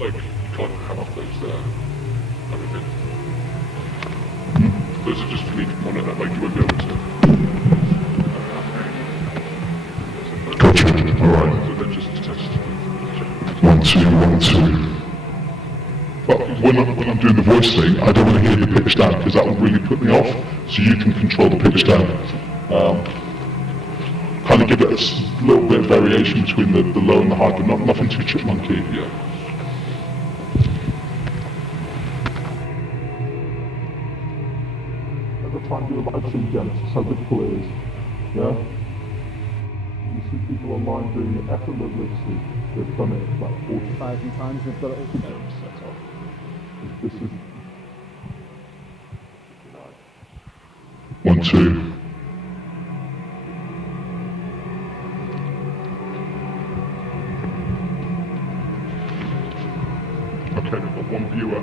like, you can't have uploads there. Everything. Those are just for me to monitor, like, you won't be able to. Gotcha, alright. So they're just test. 1, 2, 1, 2. But when I'm doing the voice thing, I don't want to hear the pitch down because that will really put me off. So you can control the pitch down. Kind of give it a little bit of variation between the low and the high, but nothing too chipmunky. Yeah. Every time you do a live stream, gents, that's how difficult it is. Yeah? You see people online doing it effortlessly. They've done it like 40,000 times, they've got it all set up. This is 1, 2. Okay, we've got 1 viewer.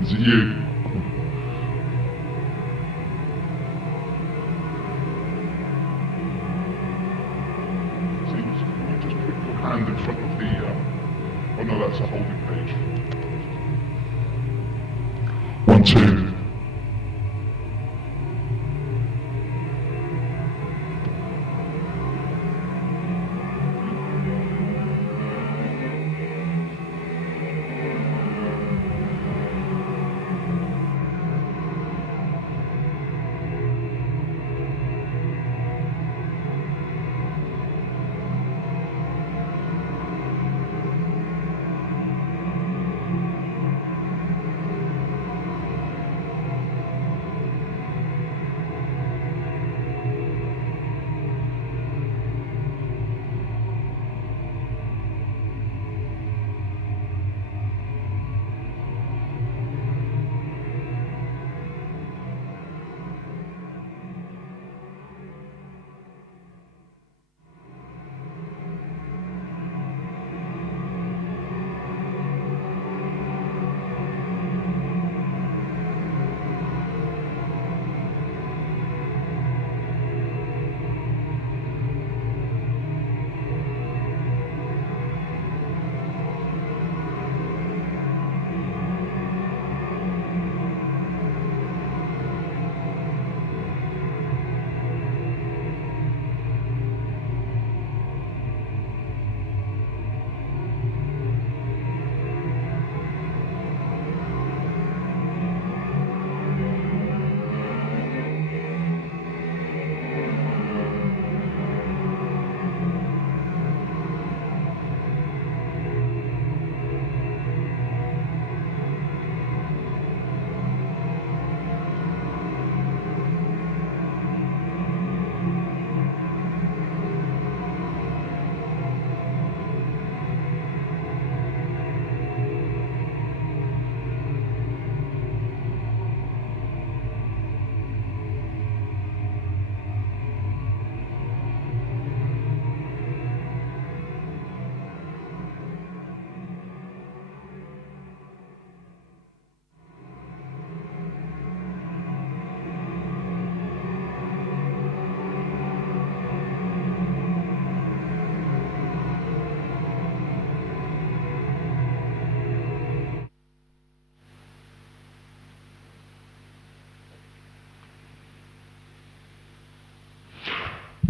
Is it you? See, you just put your hand in front of the, oh no, that's a holding page. 1, 2.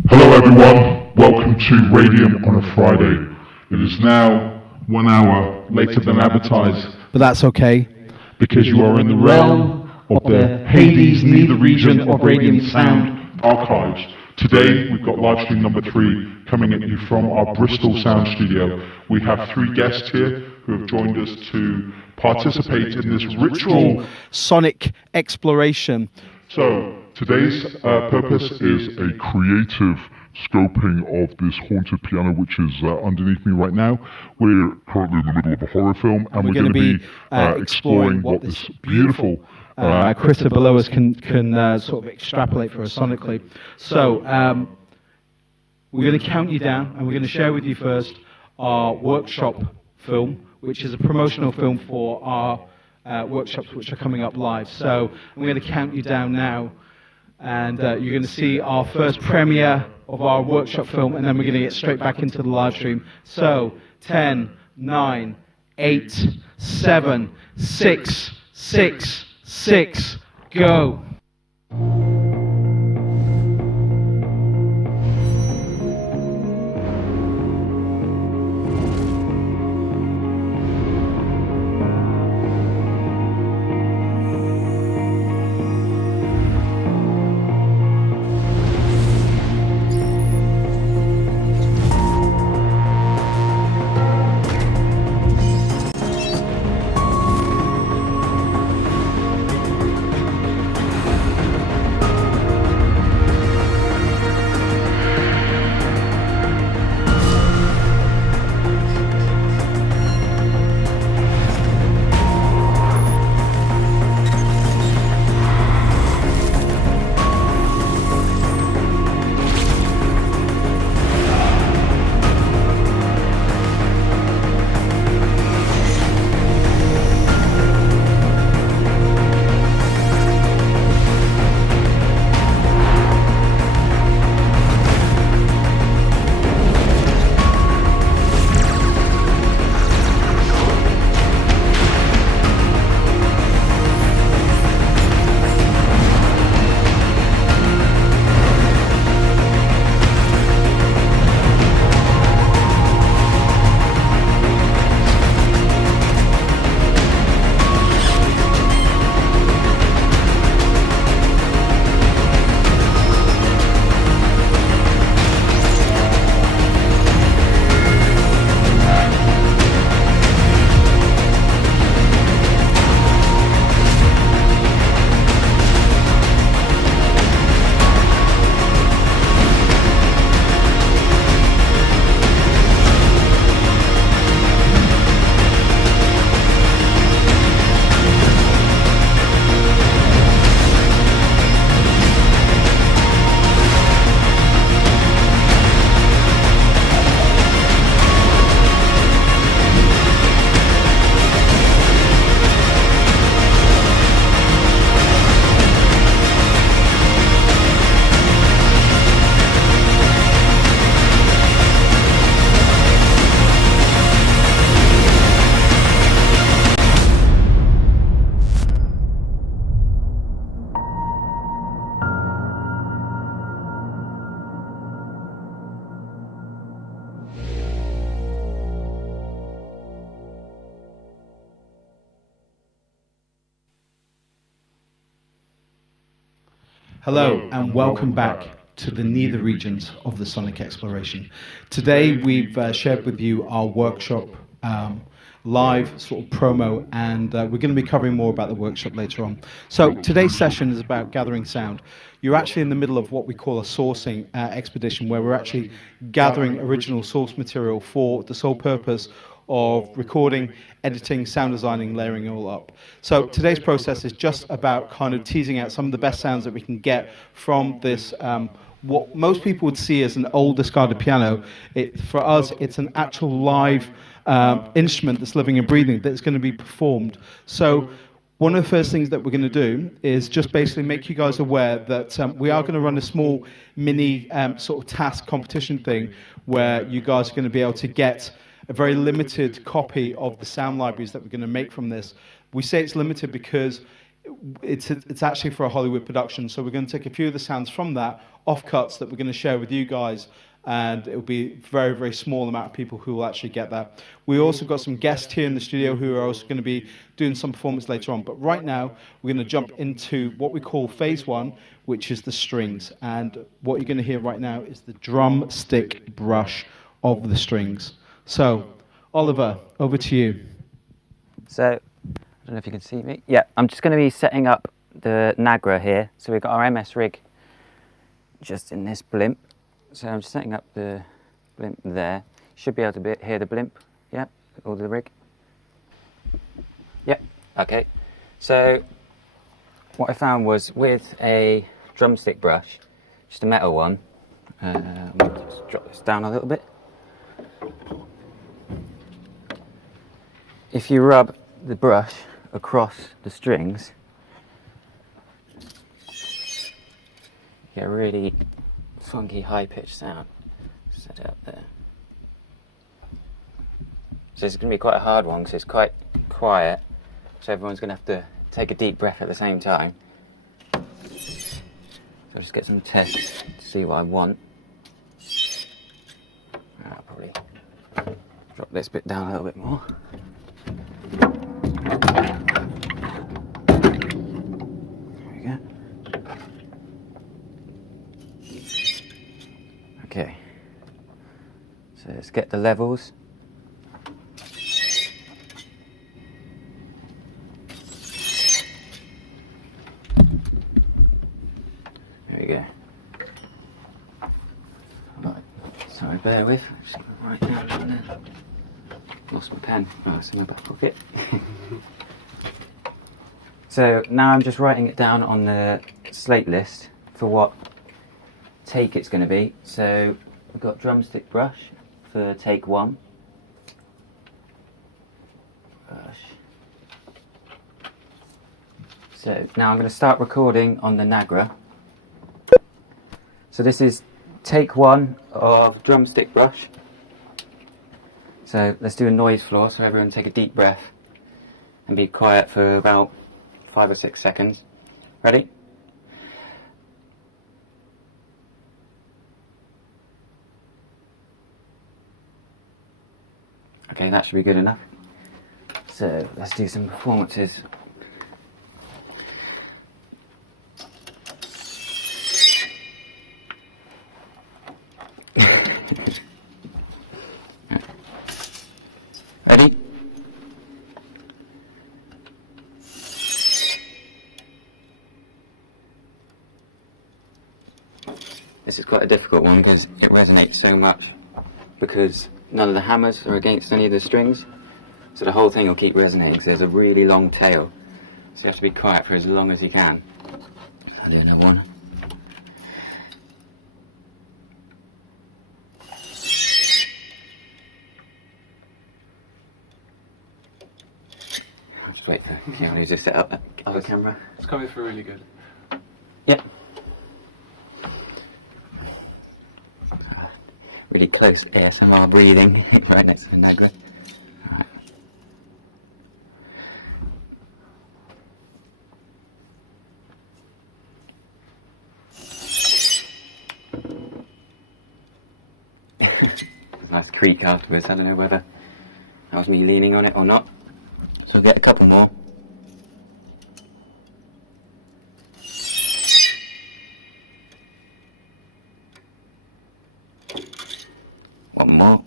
Hello everyone, welcome to Radium on a Friday. It is now 1 hour later than advertised. But that's okay. Because you are in the realm of the Hades Neither region of Radium Sound archives. Today we've got live stream number 3 coming at you from our Bristol sound studio. We have 3 guests here who have joined us to participate in this ritual sonic exploration. So today's purpose is a creative scoping of this haunted piano, which is underneath me right now. We're currently in the middle of a horror film, and we're going to be exploring what this beautiful critter below us can sort of extrapolate for us sonically. So we're going to count you down, and we're going to share with you first our workshop film, which is a promotional film for our workshops which are coming up live. So I'm going to count you down now, and you're going to see our first premiere of our workshop film, and then we're going to get straight back into the live stream. So, 10, 9, 8, 7, 6, 6, 6, go. Hello and welcome back to the nether regions of the sonic exploration. Today we've shared with you our workshop live sort of promo, and we're going to be covering more about the workshop later on. So today's session is about gathering sound. You're actually in the middle of what we call a sourcing expedition, where we're actually gathering original source material for the sole purpose of recording, editing, sound designing, layering it all up. So today's process is just about kind of teasing out some of the best sounds that we can get from this, what most people would see as an old discarded piano. For us, it's an actual live instrument that's living and breathing that's going to be performed. So one of the first things that we're going to do is just basically make you guys aware that we are going to run a small mini sort of task competition thing where you guys are going to be able to get a very limited copy of the sound libraries that we're going to make from this. We say it's limited because it's actually for a Hollywood production, so we're going to take a few of the sounds from that, offcuts that we're going to share with you guys, and it'll be a very, very small amount of people who will actually get that. We also got some guests here in the studio who are also going to be doing some performance later on, but right now we're going to jump into what we call phase one, which is the strings, and what you're going to hear right now is the drumstick brush of the strings. So, Oliver, over to you. So, I don't know if you can see me. Yeah, I'm just going to be setting up the Nagra here. So we've got our MS rig just in this blimp. So I'm just setting up the blimp there. Should be able to hear the blimp. Yeah, or the rig. Yeah, okay. So what I found was with a drumstick brush, just a metal one, just drop this down a little bit. If you rub the brush across the strings, you get a really funky high-pitched sound. Set it up there. So this is going to be quite a hard one because it's quite quiet, so everyone's going to have to take a deep breath at the same time. So I'll just get some tests to see what I want. I'll probably drop this bit down a little bit more. There we go. Okay. So let's get the levels. There we go. Right. Sorry, bear with. Just gonna write down on there. Lost my pen. Oh, it's in my back pocket. So now I'm just writing it down on the slate list for what take it's going to be. So we've got drumstick brush for take 1. Brush. So now I'm going to start recording on the Nagra. So this is take 1 of drumstick brush. So let's do a noise floor, so everyone take a deep breath and be quiet for about 5 or 6 seconds. Ready? Okay, that should be good enough. So let's do some performances. Ready? This is quite a difficult one because it resonates so much, because none of the hammers are against any of the strings, so the whole thing will keep resonating. So there's a really long tail, so you have to be quiet for as long as you can. I'll do another one. I'll just wait for Keanu to set up that other camera. It's coming through really good. Yep. Really close ASMR breathing right next to the Nagra. Right. Nice creak afterwards. I don't know whether that was me leaning on it or not. So we'll get a couple more. One more.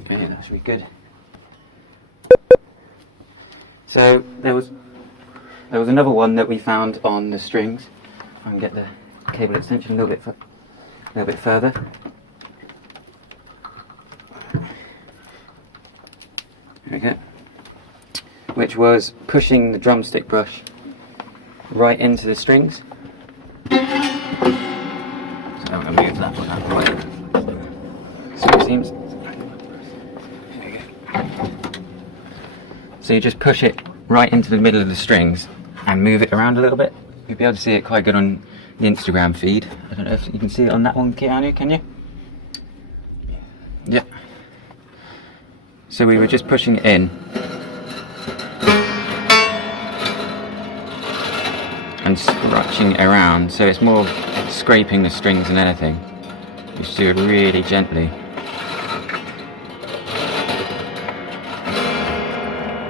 Okay, that should be good. So there was another one that we found on the strings. I can get the cable extension a little bit further. There we go. Which was pushing the drumstick brush right into the strings. So I'm going to move that one out of the way. So it seems. There you go. So you just push it right into the middle of the strings and move it around a little bit. You'll be able to see it quite good on the Instagram feed. I don't know if you can see it on that one, Keanu, can you? Yeah. So we were just pushing it in and scratching it around, so it's more scraping the strings than anything. You just do it really gently.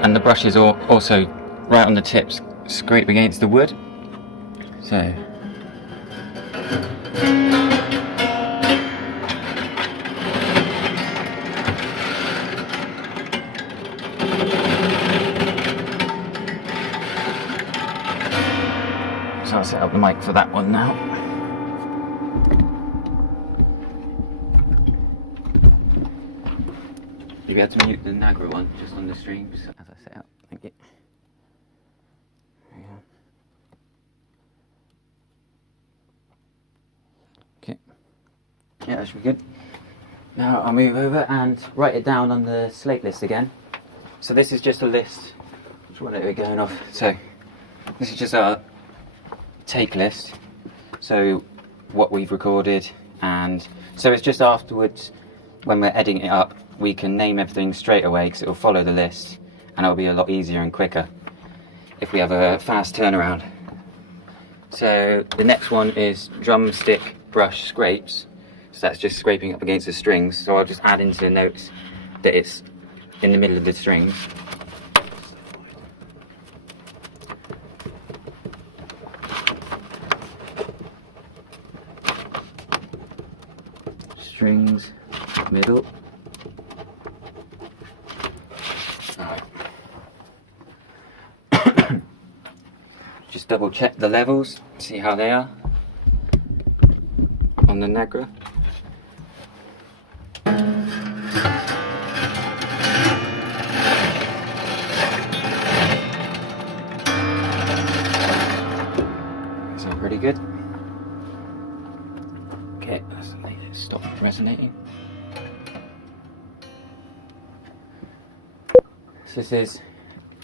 And the brush is also right on the tips, scrape against the wood. So. So I'll set up the mic for that one now. You'll be able to mute the Nagra one just on the stream as I set up. Thank you. There you go. Okay. Yeah, that should be good. Now I'll move over and write it down on the slate list again. So this is just a list what are we going off? So this is just our take list. So what we've recorded, and so it's just afterwards when we're editing it up, we can name everything straight away because it will follow the list, and it'll be a lot easier and quicker if we have a fast turnaround. So the next one is drumstick brush scrapes. So that's just scraping up against the strings. So I'll just add into the notes that it's in the middle of the strings. Strings, middle. Alright. Just double check the levels, see how they are on the Nagra. Sound pretty good. Okay, let's stop resonating. So this is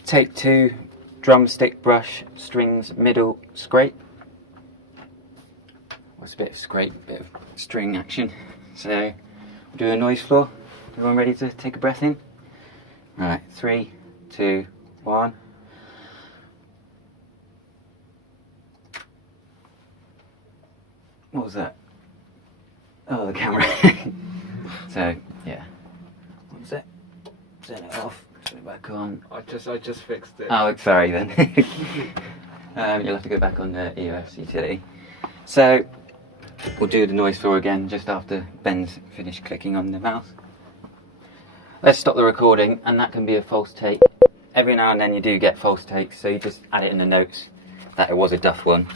take 2, drumstick brush strings middle scrape. What's a bit of scrape, bit of string action. So we'll do a noise floor. Everyone ready to take a breath in? Right, 3, 2, 1. What was that? Oh, the camera. So yeah. What was it? Turn it off. Turn it back on. I just fixed it. Oh, sorry then. You'll have to go back on the EOS utility. So we'll do the noise floor again just after Ben's finished clicking on the mouse. Let's stop the recording, and that can be a false take. Every now and then you do get false takes, so you just add it in the notes that it was a duff one.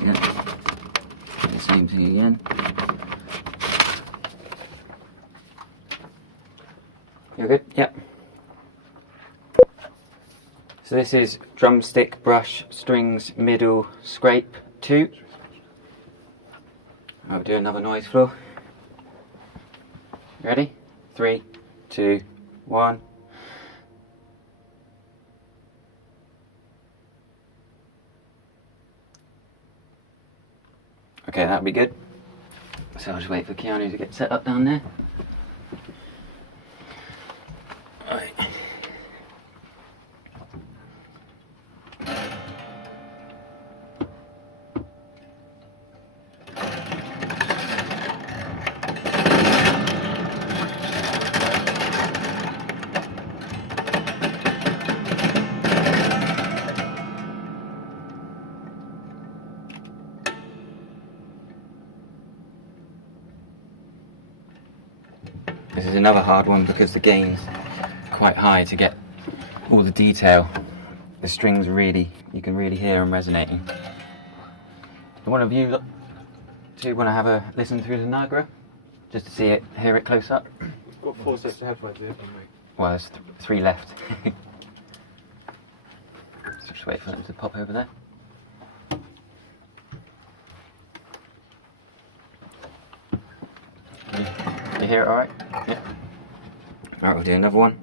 Yeah. Do the same thing again. You're good? Yep. So this is drumstick brush strings middle scrape 2. I'll do another noise floor. Ready? 3, 2, 1. Okay, that'll be good. So I'll just wait for Keanu to get set up down there. Alright. This is another hard one because the gain's quite high to get all the detail. The strings really, you can really hear them resonating. Do one of you want to have a listen through the Nagra? Just to see it, hear it close up? We've got 4 sets of headphones here, haven't we? Well, there's 3 left. So just wait for them to pop over there. You hear it alright? Yeah. Alright, we'll do another one.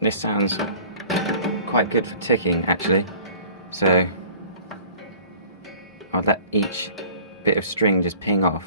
This sounds quite good for ticking actually, so I'll let each bit of string just ping off.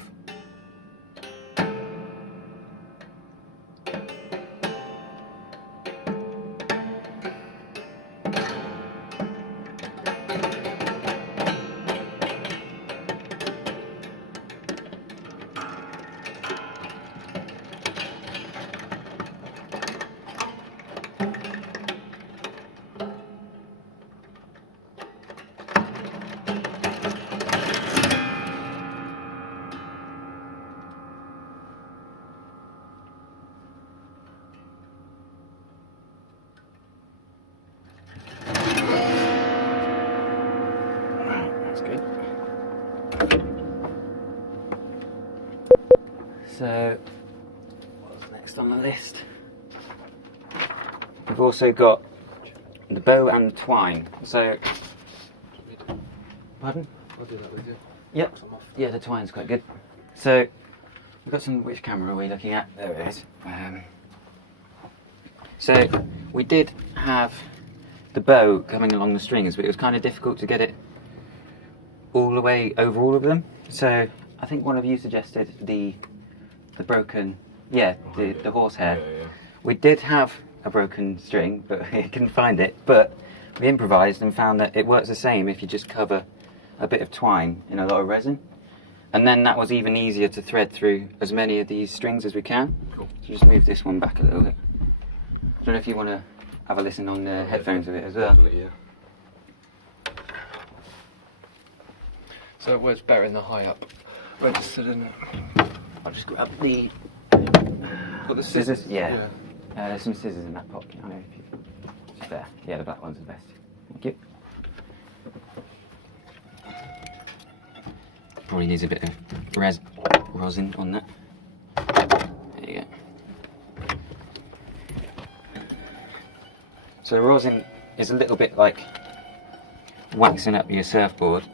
So, what's next on the list? We've also got the bow and the twine. So, pardon? I'll do that with you. Yep. Yeah, the twine's quite good. So, we've got some. Which camera are we looking at? There it is. So, we did have the bow coming along the strings, but it was kind of difficult to get it all the way over all of them. So, I think one of you suggested the broken, the horsehair. Yeah. We did have a broken string, but we couldn't find it. But we improvised and found that it works the same if you just cover a bit of twine in a lot of resin. And then that was even easier to thread through as many of these strings as we can. Cool. So just move this one back a little bit. I don't know if you want to have a listen on the headphones of it as well. Definitely, yeah. So it works better in the high up. Registered in it. I'll just grab the Got the scissors. Yeah. There's some scissors in that pocket. I know if you just there. Yeah, the black one's the best. Thank you. Probably needs a bit of rosin on that. There you go. So rosin is a little bit like waxing up your surfboard.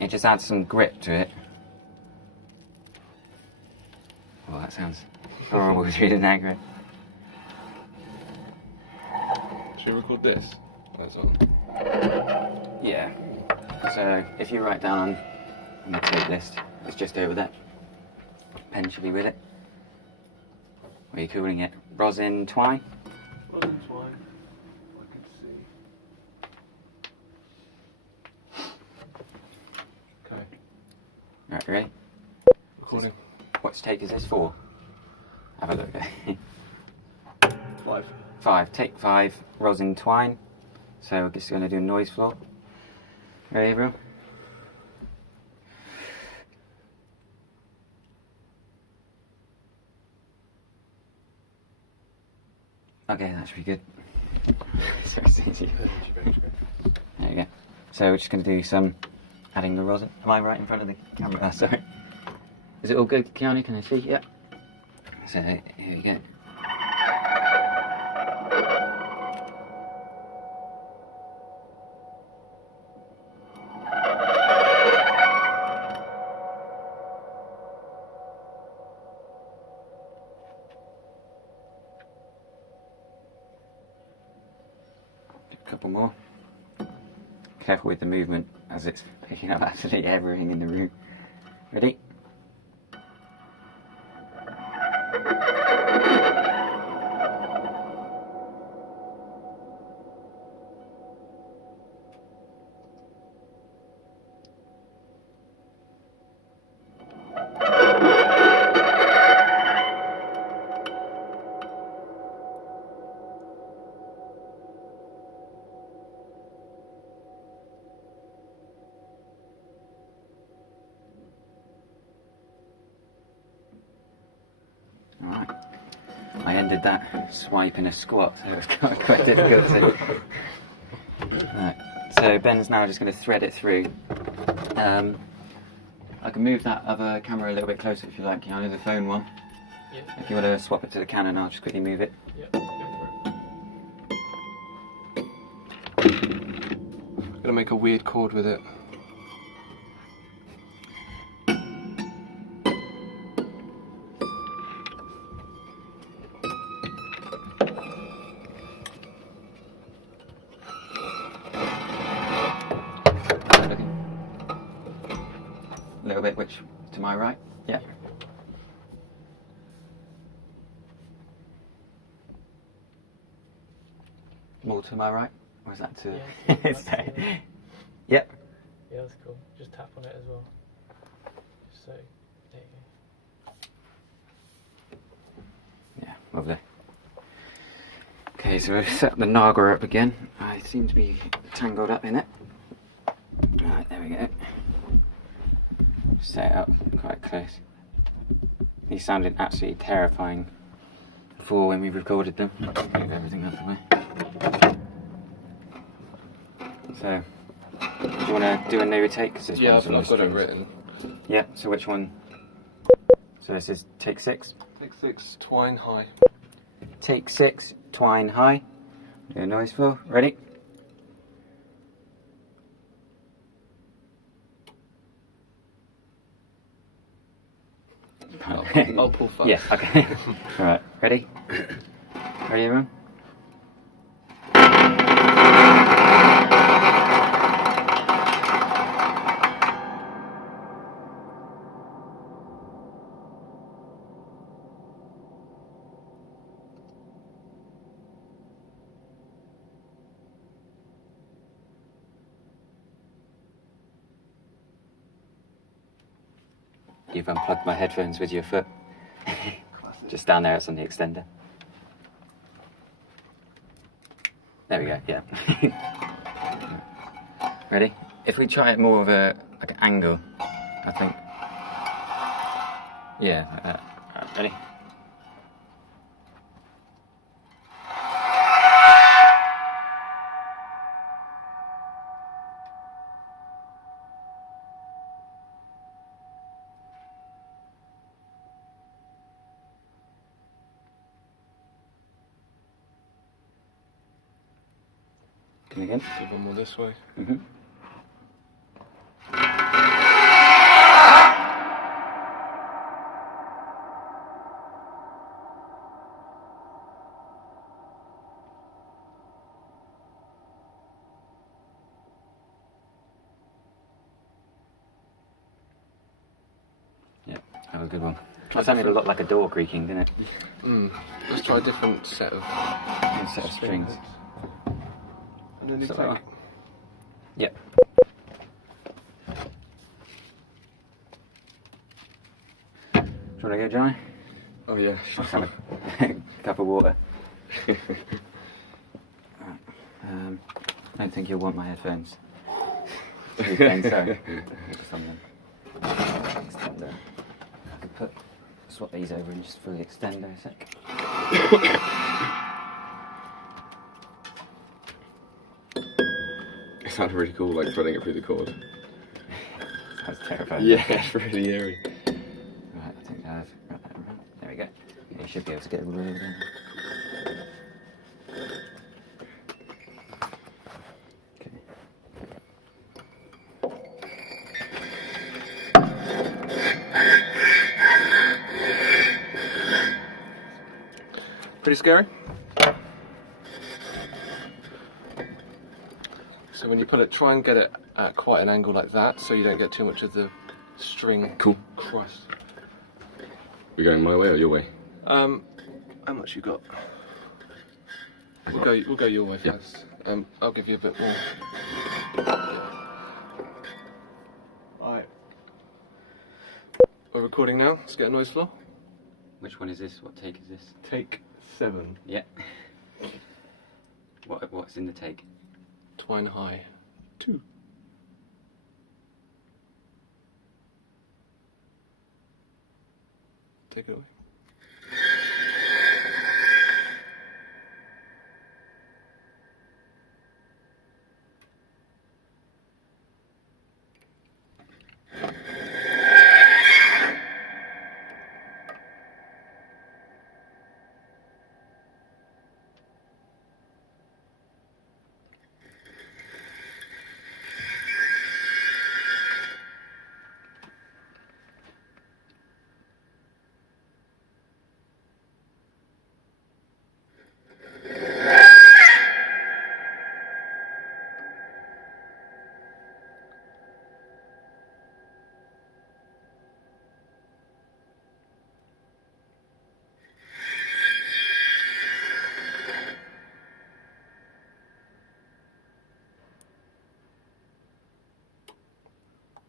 It just adds some grip to it. Oh, that sounds horrible through the Niagara. Should we record this? That's on. Yeah. So if you write down on the tape list, it's just over there. Pen should be with it. What are you calling it? Rosin twine? Rosin twine. I can see. Okay. Right, ready? Recording. What take is this for? Have a look. 5. 5. Take 5. Rosin twine. So we're just going to do noise floor. Ready, everyone? Okay, that should be good. So it's easy. There you go. So we're just going to do some adding the rosin. Am I right in front of the camera? Sorry. Is it all good, Keanu? Can I see? Yep. So here we go. A couple more. Careful with the movement as it's picking up absolutely everything in the room. Ready? Alright. I ended that swipe in a squat, so it was quite difficult to... Right. So Ben's now just going to thread it through. I can move that other camera a little bit closer if you like, Keanu, the phone one. Yeah. If you want to swap it to the Canon, I'll just quickly move it. Yeah. Gonna make a weird chord with it. A little bit, which to my right? Yeah. More to my right? Or is that to... Yeah, It's that's there. the- Yep. Yeah, that's cool. Just tap on it as well. Just so, there you go. Yeah, lovely. Okay, so we've set the Naga up again. I seem to be tangled up in it. Right, there we go. Set it up quite close. These sounded absolutely terrifying before when we recorded them. Move everything out of the way. So, do you want to do a no take? 'Cause this Yeah, one's I've on got the it strings. written. Yeah, so which one? So this is take 6. Take 6, twine high. Take 6, twine high. Do a noise floor. Ready? I'll pull fast. Yeah, okay. Alright, ready? Ready, everyone? You've unplugged my headphones with your foot. Just down there, it's on the extender. There we go, yeah. Ready? If we try it more of a, like an angle, I think. Yeah, like that. Ready? Come again? Do one more this way. Mm-hmm. Yeah, that was a good one. That sounded a lot like a door creaking, didn't it? Let's try a different set of A set of strings. And then you So take. that. Yep. Do you want to go, Johnny? Oh yeah. I'll have a cup of water. Right. I don't think you'll want my headphones. Just on them. Extender. I could swap these over and just fully extend a sec. It sounded really cool, like threading it through the cord. That's terrifying. Yeah, it's really eerie. Right, I think I've got that around. There we go. Yeah, you should be able to get a room down. Okay. Pretty scary. So when you put it, try and get it at quite an angle like that, so you don't get too much of the string. Cool. Christ. We're going my way or your way? How much you got? We'll go your way Yeah. first. I'll give you a bit more. Right. We're recording now. Let's get a noise floor. Which one is this? What take is this? Take 7. Yeah. What's in the take? Twine high. 2. Take it away.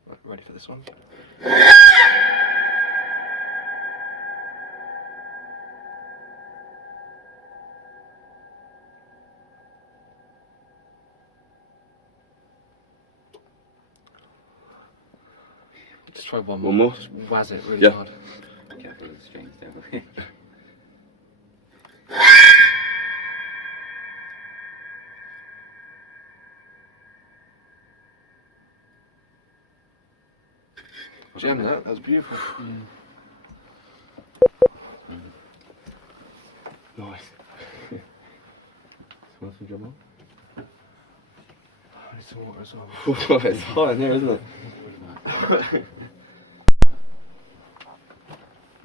Right, ready for this one? Just try one more. One more? Just waz it really Yeah. hard. Careful with the strings, don't we? Jam that. That was beautiful. Nice. Someone some job on? I need some water as well. It's hot in here, isn't it?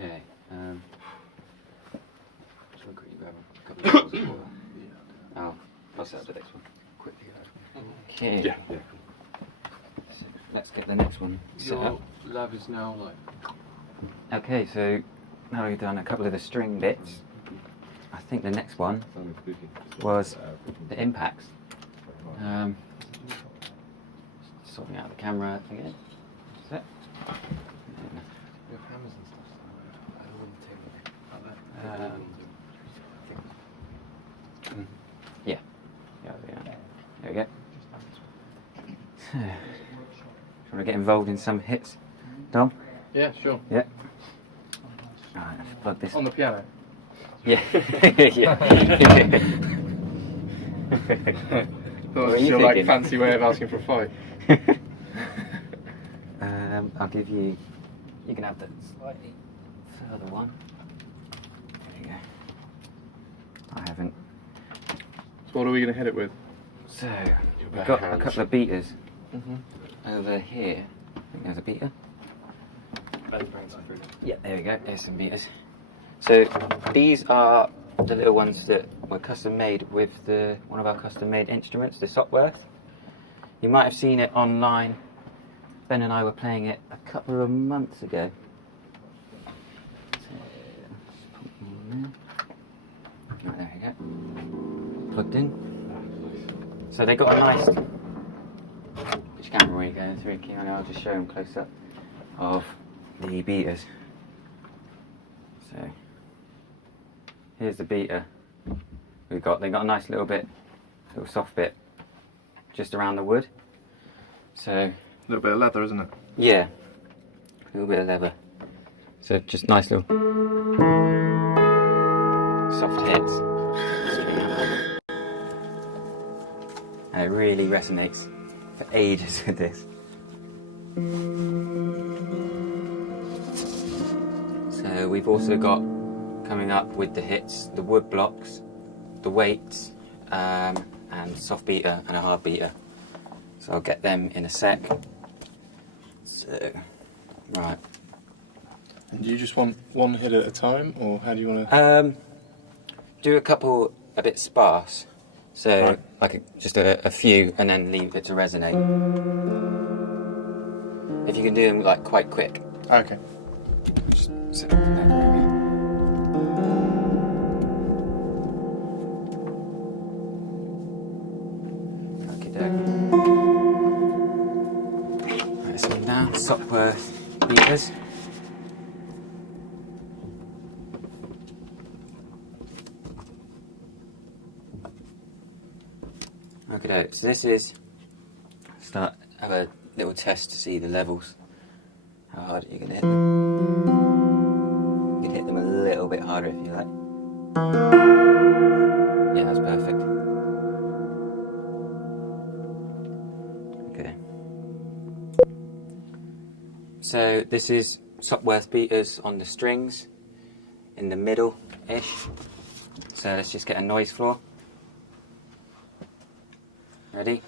Okay. Just want to quickly grab a couple of bottles of water. I'll set up the next one. Quickly. Okay. Yeah. So let's get the next one set Your up. lab is now like. Okay, so now we've done a couple of the string bits. I think the next one was the impacts. Sorting out the camera again. Set. You have hammers and stuff. I don't want to take Yeah. There we go. So, do you want to get involved in some hits, Dom? Yeah, sure. Yeah. Alright, let's plug this. On the piano. Yeah. Yeah. What are you your like thinking? fancy way of asking for a fight. I'll give you. You can have the slightly further one. There you go. I haven't. So what are we going to hit it with? So we've got a hands. couple of beaters Mm-hmm. over here. I think there's a beater. Yeah, there we go. There's some beaters. So these are the little ones that were custom made with one of our custom made instruments, the Sopworth. You might have seen it online. Ben and I were playing it a couple of months ago. So, put them on there. Right, there we go. Plugged in. So they got a nice. Which camera are you going through, Keanu? I'll just show them close up of the beaters. So here's the beater we've got. They got a nice little soft bit just around the wood. So A little bit of leather, isn't it? yeah, a little bit of leather. So just nice little soft hits. And it really resonates for ages with this. So we've also got coming up with the hits, the wood blocks, the weights, and soft beater and a hard beater. So I'll get them in a sec. So, right. And do you just want one hit at a time, or how do you want to... Do a couple a bit sparse. So Right. like just a few and then leave it to resonate. If you can do them like quite quick. Okay. Just set up that maybe. Right, this one down. Sopworth beaters. Okay, so this is have a little test to see the levels. How hard are you going to hit them? You can hit them a little bit harder if you like. Yeah, that's perfect. Okay. So this is Sopworth beaters on the strings in the middle-ish. So let's just get a noise floor. Ready?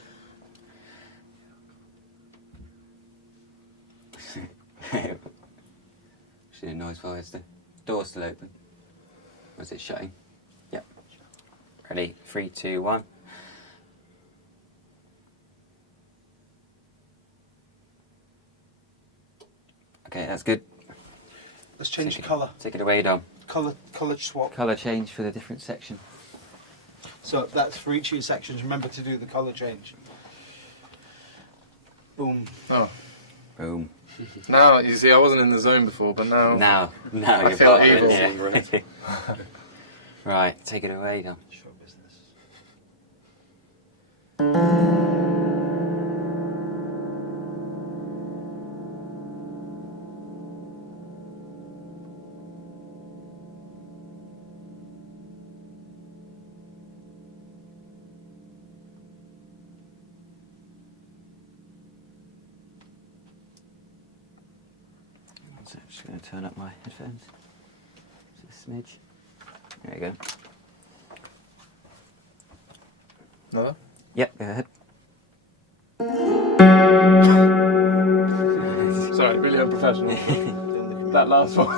Should do a noise floor. Is the door still open? Or is it shutting? Yep. Ready? 3, 2, 1. Okay, that's good. Let's change the colour. Take it away, Dom. Colour swap. Colour change for the different section. So that's for each of your sections. Remember to do the colour change. Boom. Oh. Boom. Now, you see, I wasn't in the zone before, but now... Now I you're feel part of evil. it, yeah. Right, take it away, Dom. Show business. So I'm just going to turn up my headphones. Just a smidge. There you go. another? Yep, go ahead. Sorry, really unprofessional. That last one.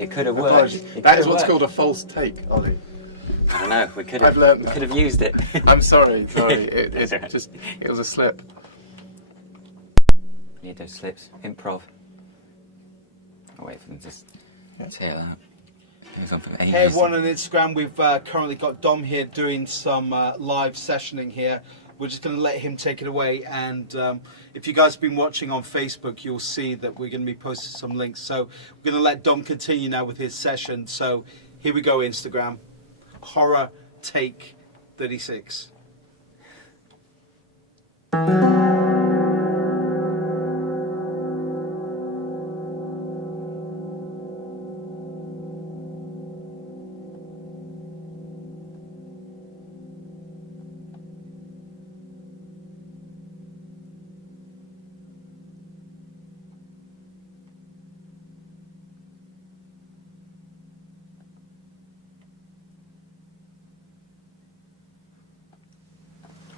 It could have worked. That is what's called a false take, Ollie. I don't know. We could I've have. learnt We that. could have used it. I'm sorry. It was a slip. Need those slips. Improv. I'll wait for them to tear that. It was on for ages. Hey everyone on Instagram, we've currently got Dom here doing some live sessioning here. We're just going to let him take it away, and if you guys have been watching on Facebook, you'll see that we're going to be posting some links. So we're going to let Dom continue now with his session. So here we go, Instagram. Horror take 36.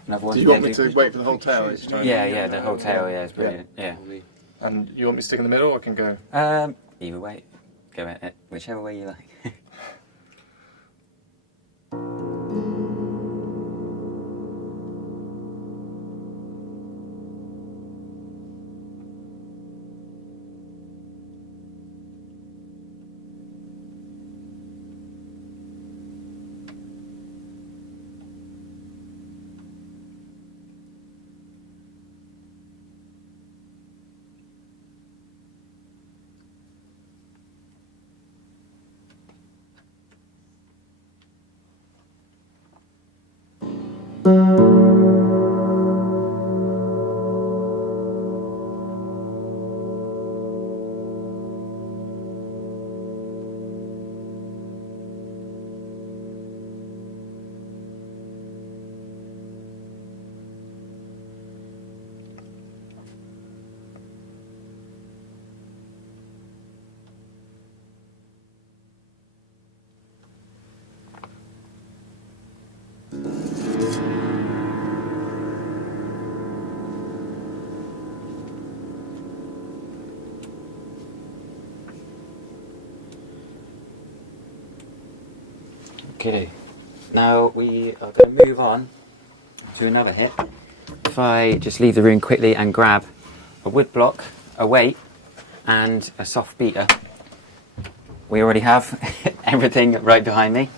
Another one. Do you want me to wait for the whole tail each time? Yeah, the whole tail, is brilliant. Yeah. And you want me to stick in the middle, or I can go? Either way, go at it, whichever way you like. Okay, now we are going to move on to another hit. If I just leave the room quickly and grab a wood block, a weight, and a soft beater. We already have everything right behind me.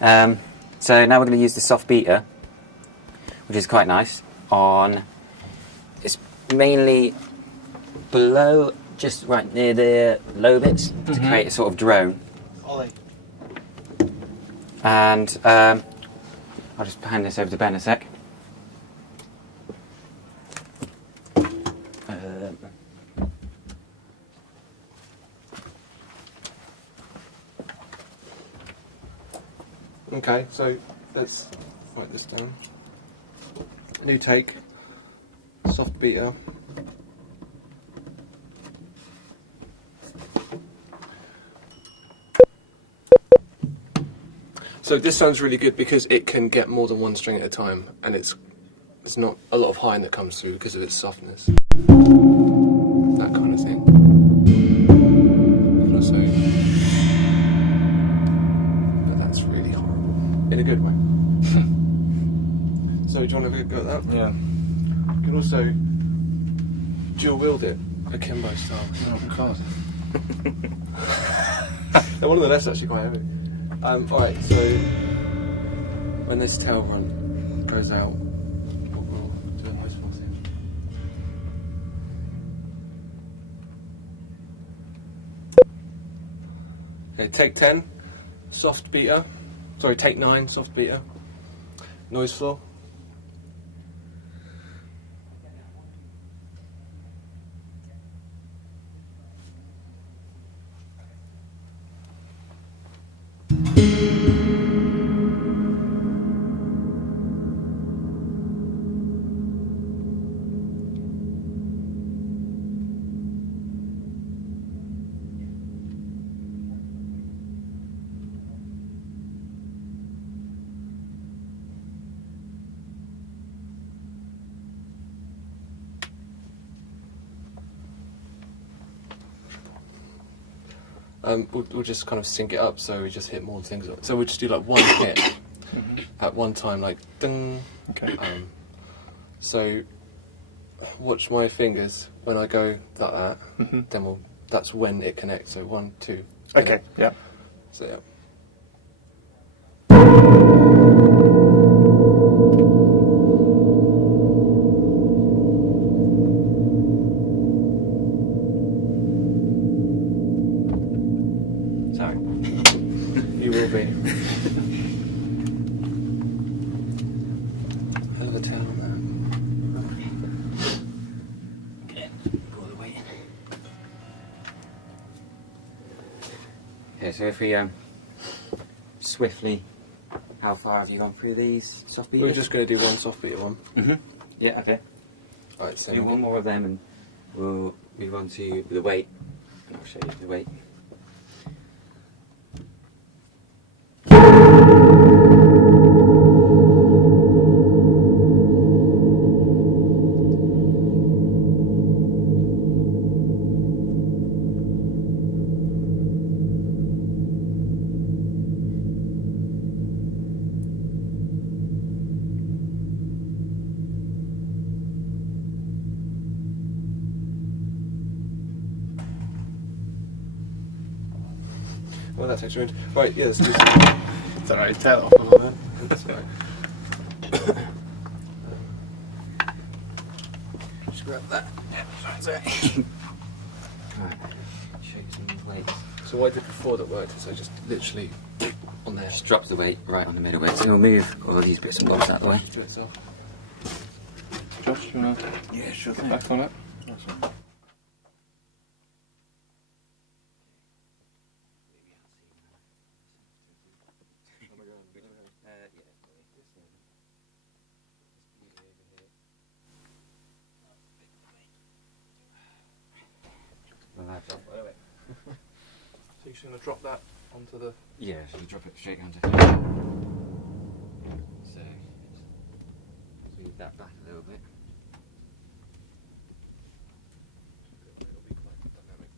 So now we're going to use the soft beater, which is quite nice. It's mainly below, just right near the low bits, to create a sort of drone. Ollie. And I'll just hand this over to Ben a sec. Okay, so let's write this down. New take, soft beater. So this sounds really good because it can get more than one string at a time, and it's not a lot of high that comes through because of its softness. That kind of thing. You can also, but that's really horrible in a good way. So do you want to have a go at that? Yeah. You can also dual wield it, akimbo style. Oh god. Now, one of the left's actually quite heavy. Alright, so when this tail run goes out, we'll do a noise forcing. Okay, take 10, soft beater. Sorry, take 9, soft beater. Noise floor. we'll just kind of sync it up, so we just hit more things. So we'll just do like one hit at one time, like ding. Okay. So watch my fingers when I go like that. Then that's when it connects. So 1, 2. Okay. Yeah. So yeah. Sorry. You will be. Hell of a tail on Okay, go all the way in. Okay, so if we swiftly, how far have you gone through these soft that. beaters? We're just going to do one soft beat one. Yeah, okay. Alright, so Do one more of them and we'll move on to the weight. And I'll show you the weight. well, that takes a minute. Right, yeah, let's do this. It's alright. Tail off a little bit. That's fine. Just grab that. Sorry. Alright, show you some weights. So what I did before that worked is I just literally on there. Just drop the weight right on the middle weight. So we'll move all these bits and bobs out of the way. Do it itself. Josh, you wanna Yeah, sure get back on it? So you're just going to drop that onto the... Yeah, so we drop it straight onto. So move that back a little bit. It'll be quite dynamic.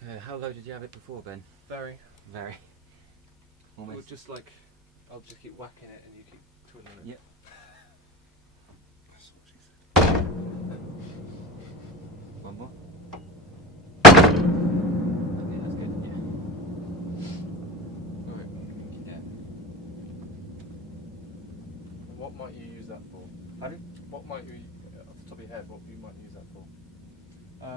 So how low did you have it before, Ben? Very. Very. We'll Almost. just like... I'll just keep whacking it and you keep twiddling it. Yep. That's what she said. One more. Okay, that's good. Yeah. Alright. Yeah. What might you use that for? Pardon? What might you, off the top of your head, what you might use that for?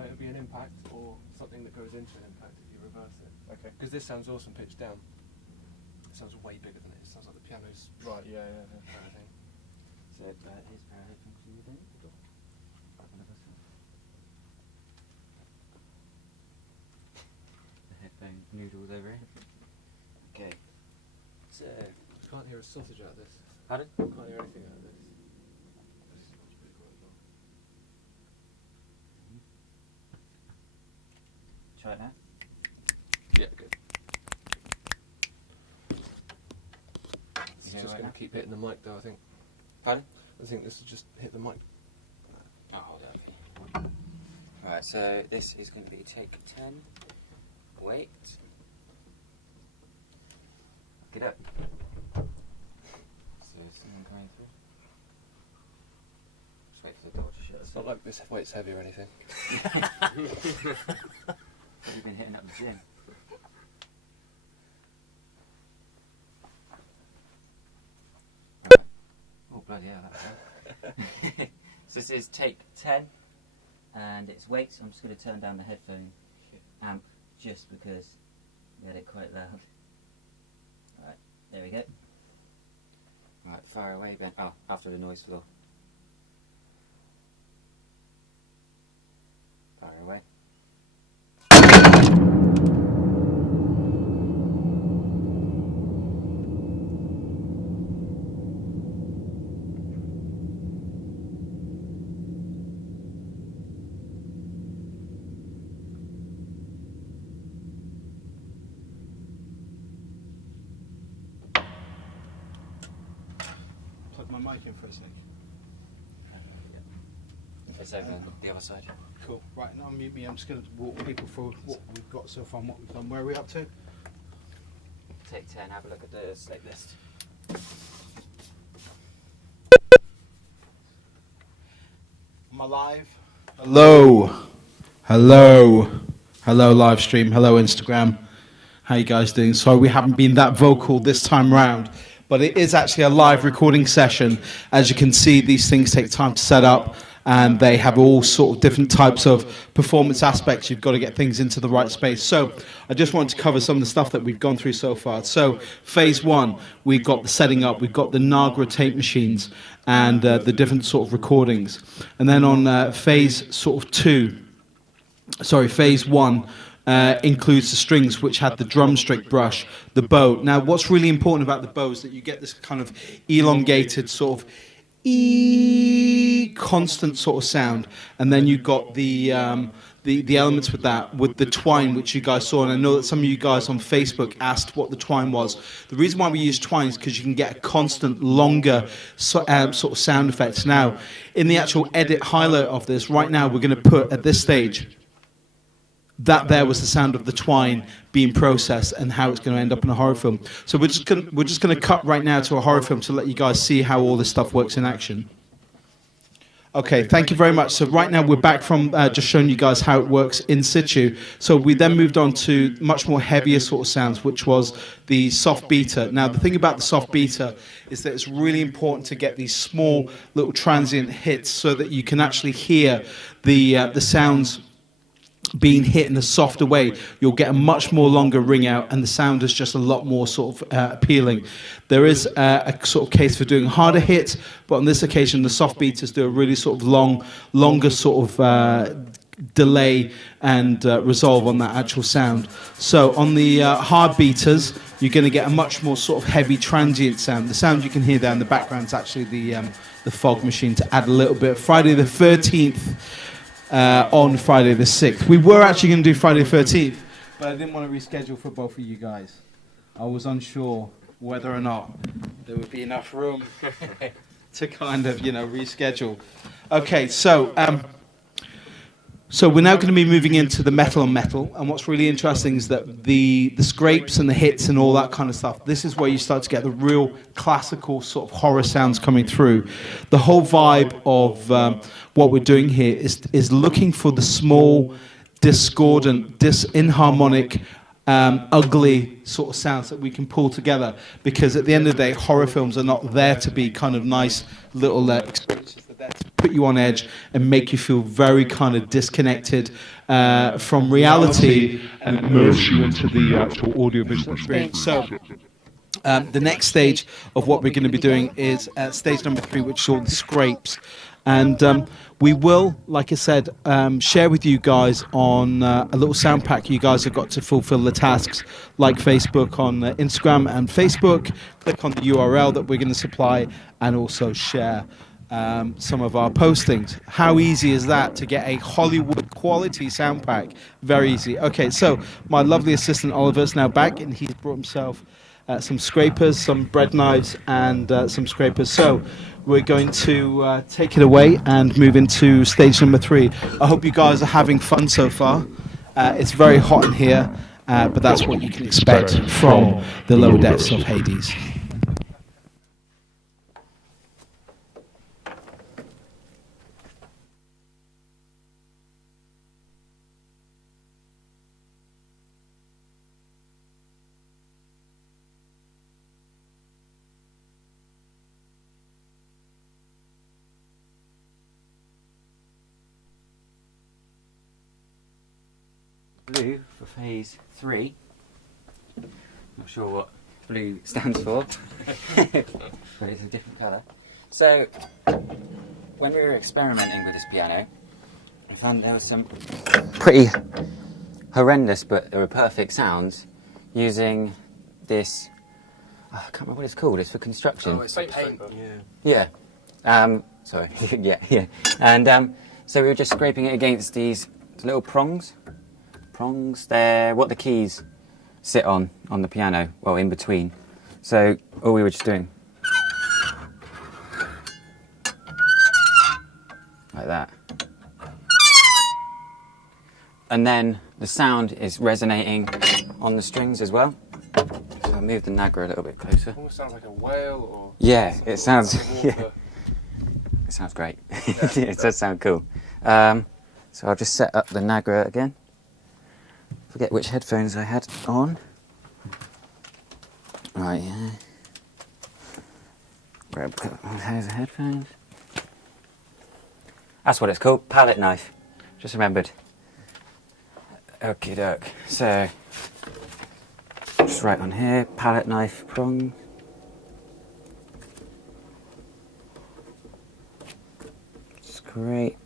It'll be an impact or something that goes into an impact if you reverse it. Okay. Because this sounds awesome pitched down. It sounds way bigger than it is. It sounds like the piano's Right, yeah. kind of thing. So here's power headphones for you then. The headphone noodles over here. Okay. So You can't hear a sausage out of this. pardon? You can't hear anything out of this. This is much bigger as well. Try it now. Yeah, good. It's You just right going now? to keep hitting the mic though, I think. Pardon? I think this will just hit the mic. Oh, okay. Right, so this is going to be take 10. Wait. Get up. So someone going through. Just wait for the door to shut. It's not like this weight's heavy or anything. Have you been hitting up the gym? Right. Oh bloody hell, that was So this is take 10 and it's weights. I'm just going to turn down the headphone amp just because we had it quite loud. Alright, there we go. Right, fire away Ben. Oh, after the noise floor. Fire away. Plug my mic in for a sec. It's over the other side. Cool. Right, now mute me. I'm just going to walk people through what we've got so far and what we've done. Where are we up to? Take 10, have a look at the slate list. Am I live? Hello. Hello. Hello, live stream. Hello, Instagram. How you guys doing? Sorry we haven't been that vocal this time round, but it is actually a live recording session. As you can see, these things take time to set up, and they have all sort of different types of performance aspects. You've got to get things into the right space. So I just wanted to cover some of the stuff that we've gone through so far. So phase one, we've got the setting up, we've got the Nagra tape machines and the different sort of recordings. And then on phase one, includes the strings, which had the drumstick brush, the bow. Now, what's really important about the bow is that you get this kind of elongated sort of constant sort of sound, and then you've got the elements with that, with the twine, which you guys saw, and I know that some of you guys on Facebook asked what the twine was. The reason why we use twine is because you can get a constant, longer sort of sound effects. Now, in the actual edit highlight of this, right now we're going to put, at this stage, that there was the sound of the twine being processed and how it's going to end up in a horror film. So we're just going to cut right now to a horror film to let you guys see how all this stuff works in action. Okay, thank you very much. So right now we're back from just showing you guys how it works in situ. So we then moved on to much more heavier sort of sounds, which was the soft beta. Now the thing about the soft beta is that it's really important to get these small little transient hits so that you can actually hear the sounds being hit in a softer way. You'll get a much more longer ring out, and the sound is just a lot more sort of appealing. There is a sort of case for doing harder hits, but on this occasion the soft beaters do a really sort of longer sort of delay and resolve on that actual sound. So on the hard beaters, you're going to get a much more sort of heavy transient sound. The sound you can hear there in the background is actually the fog machine to add a little bit. Friday the 13th. On Friday the 6th. We were actually going to do Friday the 13th, but I didn't want to reschedule for both of you guys. I was unsure whether or not there would be enough room to kind of, reschedule. Okay, so we're now going to be moving into the metal on metal, and what's really interesting is that the scrapes and the hits and all that kind of stuff, this is where you start to get the real classical sort of horror sounds coming through. The whole vibe of what we're doing here is looking for the small, discordant, inharmonic, ugly sort of sounds that we can pull together, because at the end of the day, horror films are not there to be kind of nice little experiences. They're there to put you on edge and make you feel very kind of disconnected from reality and immerse you into the actual audio-visual experience. So the next stage of what we're going to be doing is stage number 3, which is all the scrapes. And we will, like I said, share with you guys on a little sound pack. You guys have got to fulfill the tasks, like Facebook on Instagram and Facebook. Click on the URL that we're going to supply, and also share some of our postings. How easy is that to get a Hollywood quality sound pack? Very easy. Okay, so my lovely assistant Oliver's now back, and he's brought himself some scrapers, some bread knives, and some scrapers. So we're going to take it away and move into stage number 3. I hope you guys are having fun so far. It's very hot in here, but that's what you can expect from the lower depths of Hades. Blue for phase 3. Not sure what blue stands for, but it's a different colour. So, when we were experimenting with this piano, I found there was some pretty horrendous, but they were perfect sounds using this. I can't remember what it's called. It's for construction. Oh, it's a paint. Yeah. Sorry. yeah. And so we were just scraping it against these little prongs. They're what the keys sit on the piano, well, in between. So all we were just doing, like that. and then the sound is resonating on the strings as well. So I'll move the Nagra a little bit closer. Almost sounds like a whale or. Yeah, it sounds. Like Yeah, water. it sounds great. It does sound cool. So I'll just set up the Nagra again. Forget which headphones I had on. Right, yeah. Grab a couple of pairs of headphones. That's what it's called, palette knife. Just remembered. Okie doke. So, just right on here, palette knife prong. Scrape.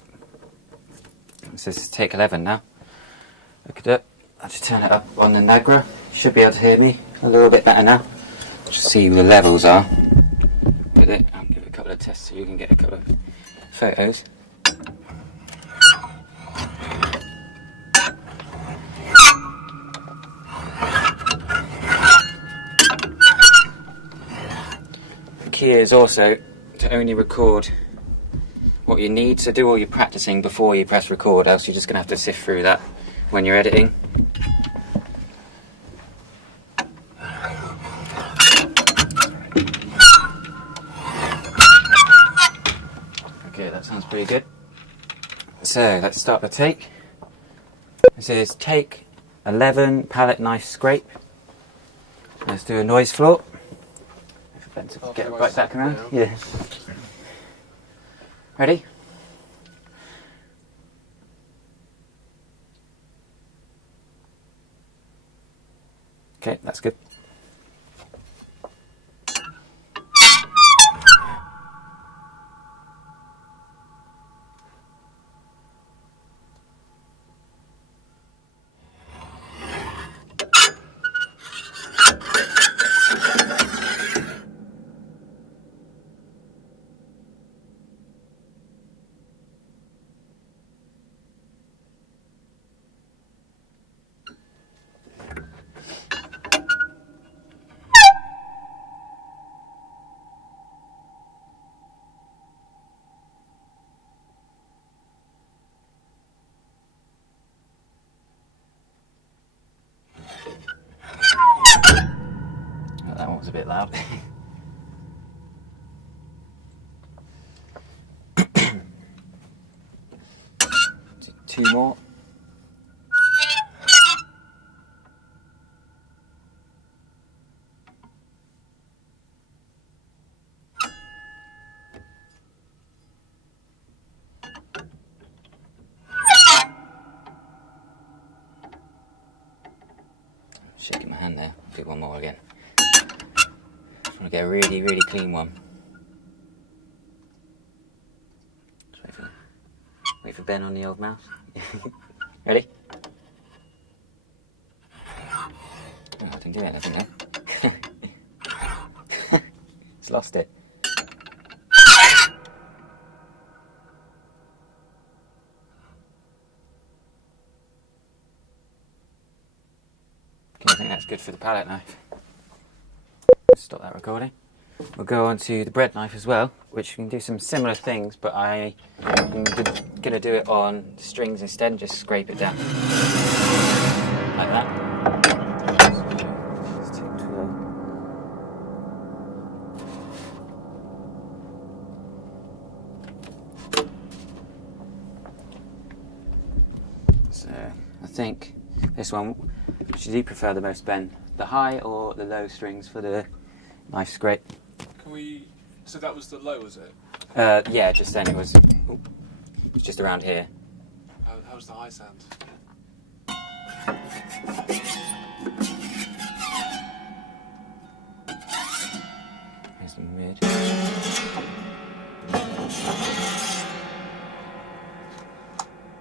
This is take 11 now. Okie doke. I'll just turn it up on the Nagra. You should be able to hear me a little bit better now. Just see where the levels are. With it, I'll give it a couple of tests so you can get a couple of photos. The key is also to only record what you need, so do all your practicing before you press record, else you're just going to have to sift through that when you're editing. Okay, that sounds pretty good. So let's start the take. This is take 11, palette knife scrape. Let's do a noise floor. If Ben to get right back around. Yeah. Ready? Okay, that's good. Oh, that one was a bit loud. Two more. Shaking my hand there. Do one more again. Just want to get a really, really clean one. Just wait for Ben on the old mouse. Ready? Oh, I didn't do anything there. It's lost it. Okay, I think that's good for the palette knife. Stop that recording. We'll go on to the bread knife as well, which can do some similar things, but I'm going to do it on the strings instead and just scrape it down. Like that. So, let's take 12. So, I think this one, which do you prefer the most, Ben? The high or the low strings for the knife scrape? Can we? So that was the low, was it? Yeah, just then it was just around here. How's the high sound? Here's the mid.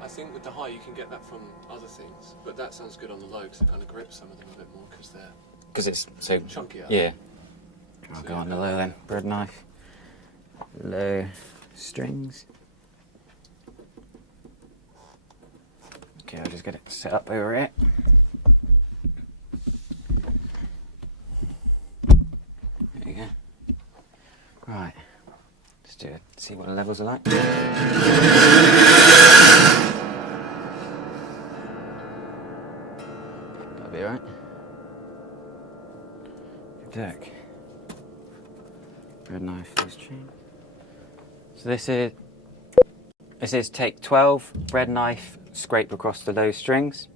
I think with the high you can get that from other things, but that sounds good on the low because it kind of grips some of them a bit more because they're Because it's so chunkier. Yeah. I'll go on the low then. Bread knife. Low strings. Okay, I'll just get it set up over it. There you go. Right. Let's do it. See what the levels are like. deck. Bread knife loose chain. So this is take 12, bread knife, scrape across the low strings.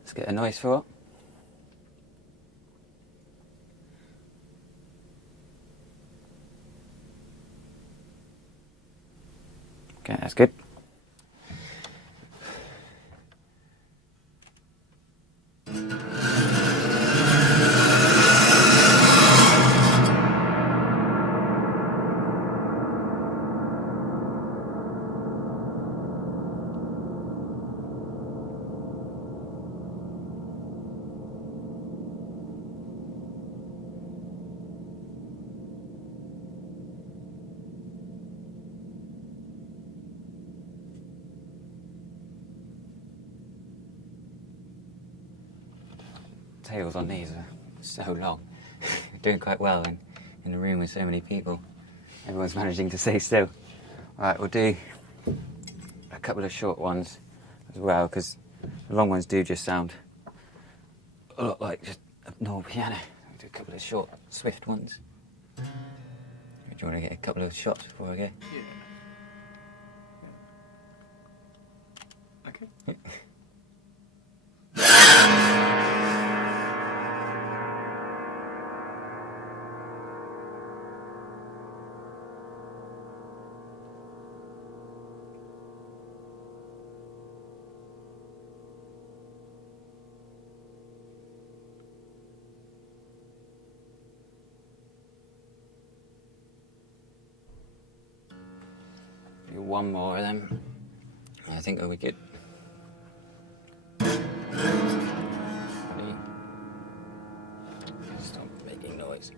Let's get a noise for it. Okay, that's good. Tails on these are so long. Doing quite well in a room with so many people. Everyone's managing to stay still. Right, we'll do a couple of short ones as well, because the long ones do just sound a lot like just a normal piano. We'll do a couple of short, swift ones. Do you want to get a couple of shots before I go? Yeah. Okay. Do one more of them. I think we'll be good. Ready? Stop making noise.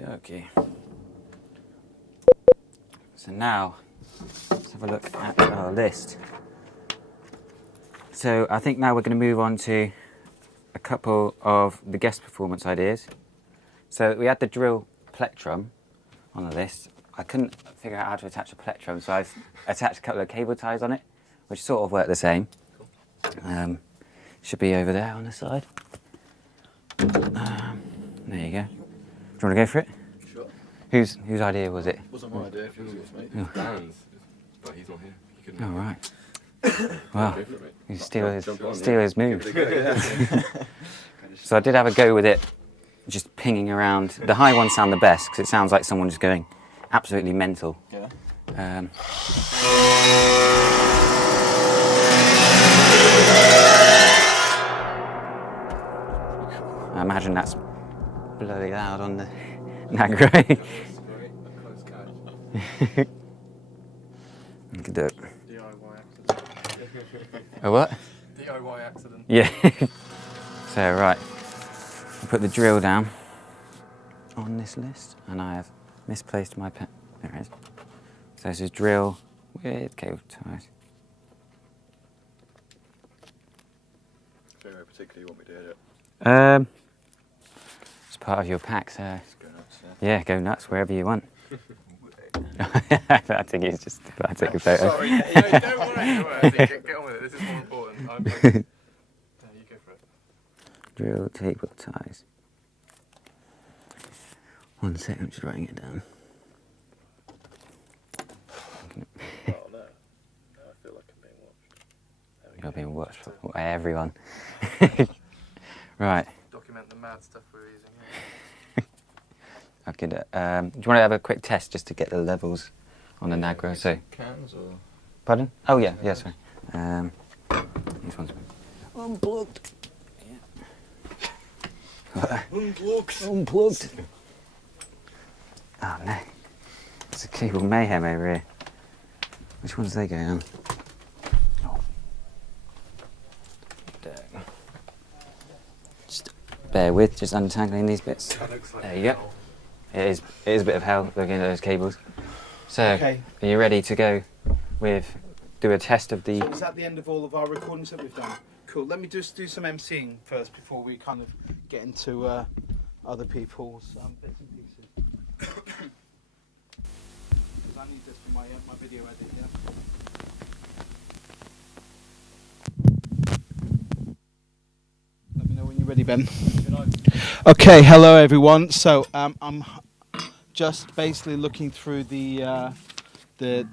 Okay. So now, let's have a look at our list. So I think now we're going to move on to a couple of the guest performance ideas. So we had the drill plectrum on the list. I couldn't figure out how to attach a plectrum, so I've attached a couple of cable ties on it, which sort of work the same. Should be over there on the side. There you go. Do you want to go for it? Sure. Whose idea was it? Wasn't my idea, if it was yours, mate. Oh. Dan's, but he's not here. He couldn't. Oh, right. Wow. Go for it, mate. You steal his, Jump on, steal yeah. his move. Give it a go. So I did have a go with it, just pinging around. The high ones sound the best because it sounds like someone just going absolutely mental. Yeah. I imagine that's bloody loud on the Nagra. Close catch. You could do it. DIY accident. A what? DIY accident. Yeah. So right, I'll put the drill down on this list, and I have misplaced my pen. There it is. So this is drill with cable ties. Anywhere particularly you want me to hit it? It's part of your pack, so Go nuts, yeah, go nuts wherever you want. I think it's just I take a photo. Sorry. No, don't worry. Get on with it. This is more important. Yeah, you go for it. Drill cable ties. 1 second, I'm just writing it down. Oh no. I feel like I'm being watched. You're being watched by everyone. Right. Document the mad stuff we're using here. I could. Do you want to have a quick test just to get the levels on the Nagra? So, Cans or? pardon? Oh yeah, yeah, sorry. These ones. Unplugged. Yeah. Unplugged. Unplugged. Oh no. It's a cable mayhem over here. Which ones are they going on? Oh. Just bear with, just untangling these bits. There you go. It is a bit of hell looking at those cables. So, Okay. are you ready to go with do a test of the. Is that the end of all of our recordings that we've done? Cool. Let me just do some MCing first before we kind of get into other people's bits and pieces. Because I need this for my video edit, yeah? Let me know when you're ready, Ben. Okay, hello everyone. So I'm just basically looking through the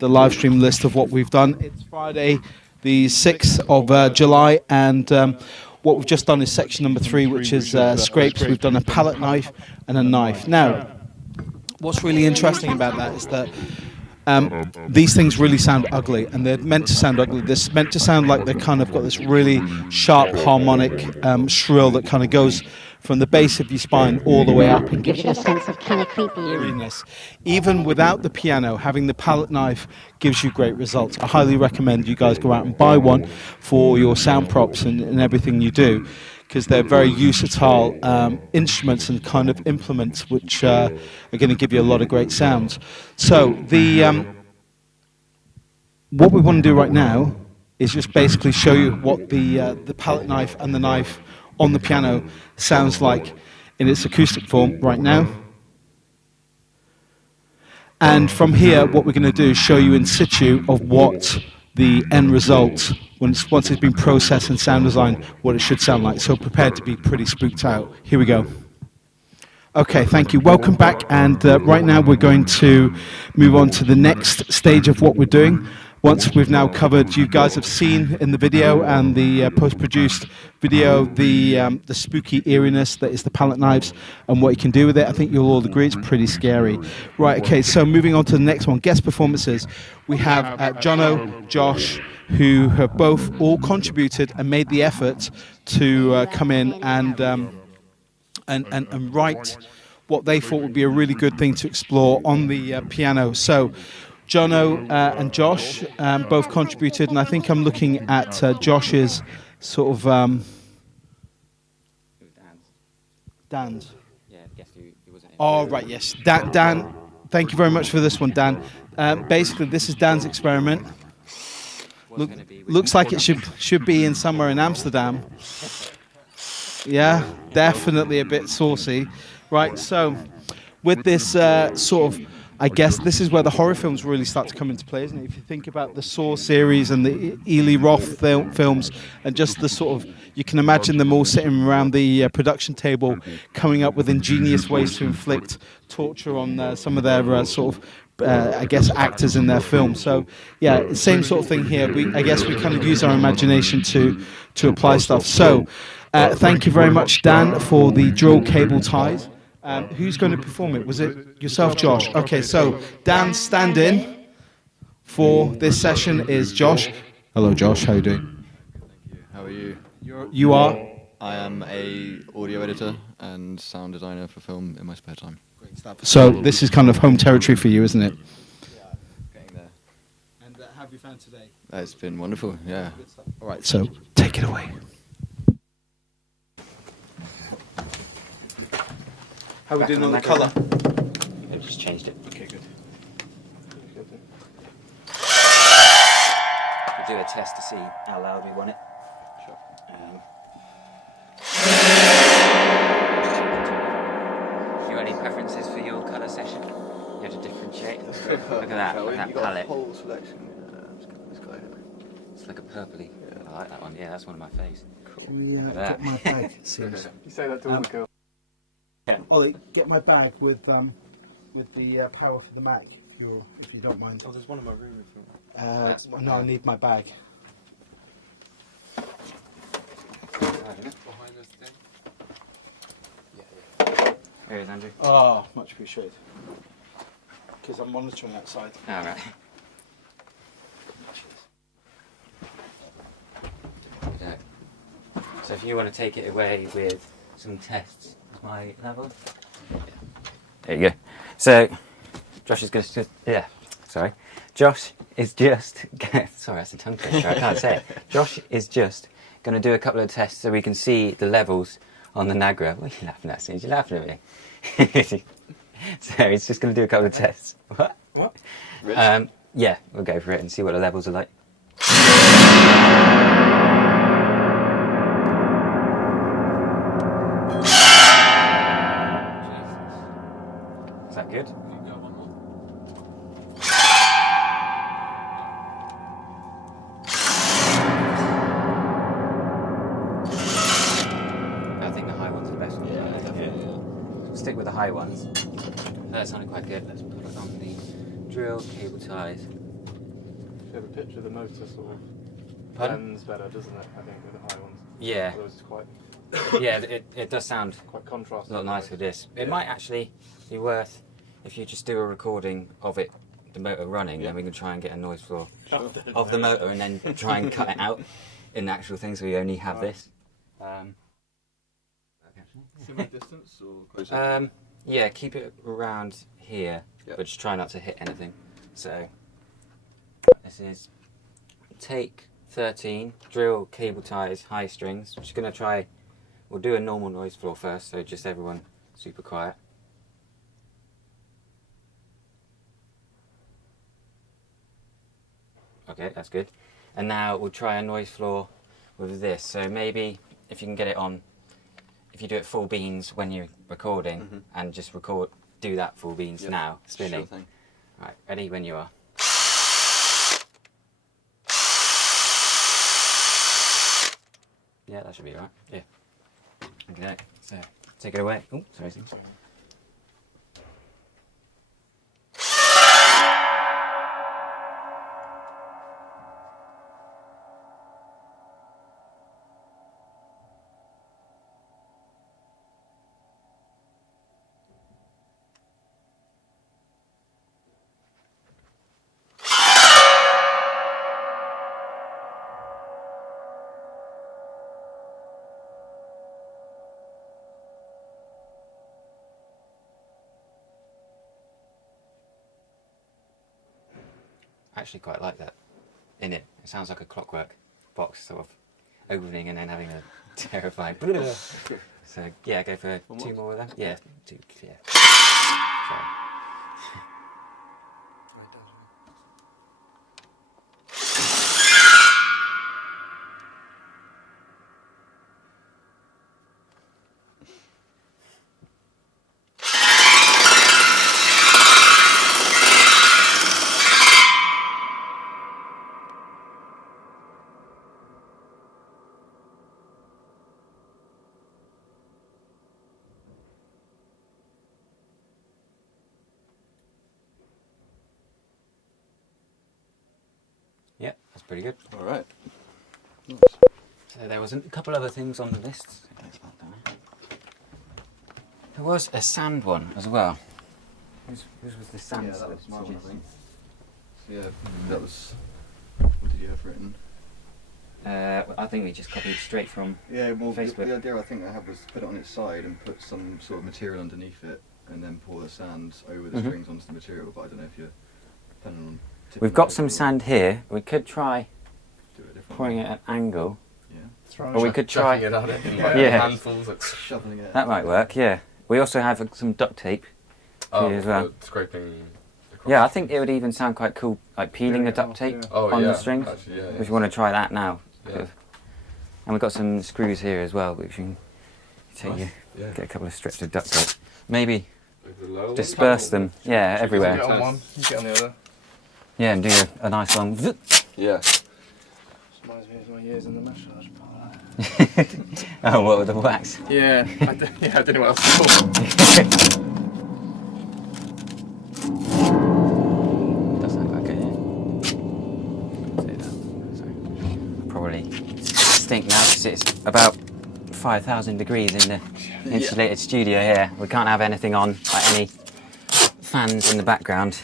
live stream list of what we've done. It's Friday, the 6th of July, and what we've just done is section number 3, which is scrapes. We've done a palette knife and a knife. Now, what's really interesting about that is that these things really sound ugly, and they're meant to sound ugly. They're meant to sound like they've kind of got this really sharp harmonic shrill that kind of goes from the base of your spine all the way up and gives you a sense of killer creepy eeriness. Even without the piano, having the palette knife gives you great results. I highly recommend you guys go out and buy one for your sound props and everything you do, because they're very versatile instruments and kind of implements which are going to give you a lot of great sounds. So what we want to do right now is just basically show you what the palette knife and the knife on the piano sounds like in its acoustic form right now. And from here, what we're going to do is show you in situ of what the end result, once it's been processed and sound designed, what it should sound like. So prepared to be pretty spooked out. Here we go. Okay, thank you. Welcome back. And right now we're going to move on to the next stage of what we're doing. Once we've now covered, you guys have seen in the video and the post-produced video the spooky eeriness that is the palette knives and what you can do with it. I think you'll all agree it's pretty scary. Right, okay, so moving on to the next one, guest performances. We have Jono, Josh, who have both all contributed and made the effort to come in and write what they thought would be a really good thing to explore on the piano. So Jono and Josh both contributed, and I think I'm looking at Josh's sort of Dan's. Yeah, guess he wasn't in. Oh, right, yes. Dan, thank you very much for this one, Dan. Basically, this is Dan's experiment. Looks like it should be in somewhere in Amsterdam. Yeah, definitely a bit saucy. Right, so with this sort of, I guess this is where the horror films really start to come into play, isn't it? If you think about the Saw series and the Eli Roth films, and just the sort of, you can imagine them all sitting around the production table, coming up with ingenious ways to inflict torture on some of their sort of, I guess, actors in their film. So, yeah, same sort of thing here. I guess we kind of use our imagination to apply stuff. So, thank you very much, Dan, for the drill cable ties. Who's going to perform it? Was it yourself, Josh? Okay, so Dan's stand-in for this session is Josh. Hello, Josh. How are you doing? Thank you. How are you? You are? I am a audio editor and sound designer for film in my spare time. So this is kind of home territory for you, isn't it? Yeah, getting there. And how have you found today? It's been wonderful, yeah. All right, so take it away. How are we doing on the colour? I've just changed it. Okay, good. We'll do a test to see how loud we want it. Sure. You got any preferences for your colour session? You have to differentiate. Look at that, look at that palette. Whole selection. Yeah, this guy here. It's like a purpley. I like that one. Yeah, that's one of my faves. Can we Look at get my bag? Seems. You say that to all the girls. Ollie, get my bag with the power for the Mac, if you don't mind. Oh, there's one in my room. If you want. No, I need my bag. Behind this thing. Here it is, Andrew. Oh, much appreciated. Because I'm monitoring outside. All right. So if you want to take it away with some tests, is my level? Yeah. There you go. So Josh is going to, Josh is just, sorry, that's a tongue twister, I can't say it. Josh is just going to do a couple of tests so we can see the levels on the Nagra. What are you laughing at, Singe? You're laughing at me. So he's just going to do a couple of tests. What? What? Yeah, we'll go for it and see what the levels are like. high ones. That sounded quite good. Let's put it on the drill cable ties. If you have a picture of the motor sort of Pardon? blends better, doesn't it? I think with the high ones. Yeah. Otherwise it's quite Yeah, it does sound quite contrasting. a lot nicer with this. It might actually be worth if you just do a recording of it, the motor running, then we can try and get a noise floor of the motor and then try and cut it out in the actual thing so we only have this. Similar distance or closer? Yeah, keep it around here, Yep. but just try not to hit anything. So, this is take 13, drill cable ties, high strings. I'm just going to try, we'll do a normal noise floor first, so just everyone super quiet. Okay, that's good. And now we'll try a noise floor with this. So maybe if you can get it on, if you do it full beans when you're recording and just do that full beans now, spinning. Sure thing. Right, ready when you are. Yeah, that should be right. Yeah. Okay, so take it away. Oh, sorry. I actually quite like that in it. It sounds like a clockwork box sort of opening and then having a terrifying. So yeah, go for two more of them. Yeah, two. Yeah. Sorry. Yeah, that's pretty good. All right. Nice. So there was a couple other things on the list. There was a sand one as well. Whose was the sand? Yeah, that was mine, I think. So yeah, that was. What did you have written? I think we just copied straight from Yeah, well, Facebook. the idea I think I had was put it on its side and put some sort of material underneath it, and then pour the sand over the strings onto the material. But I don't know if you're planning on. We've got some sand here. We could try Do it a different pouring way. it at an angle. Yeah. Or we could try. Chucking it out in Yeah. handfuls. Like, Shoveling it. That might work. Yeah. We also have some duct tape here as well. for scraping. across. Yeah, I think it would even sound quite cool, like peeling the duct tape Oh, on yeah, the strings. actually, yeah, If you want to try that now. Yeah. And we've got some screws here as well, which you can take Nice. get a couple of strips of duct tape. Maybe Like the lower one? disperse them, yeah, Get everywhere. on one, you get on the other. Yeah, and do a nice long. Yeah. Reminds me of my years in the massage parlour. Oh, what with the wax? Yeah, I don't know what else to call. Does sound quite good, yeah. Say that. Sorry. Probably stink now because it's about 5,000 degrees in the insulated studio here. We can't have anything on, like any fans in the background.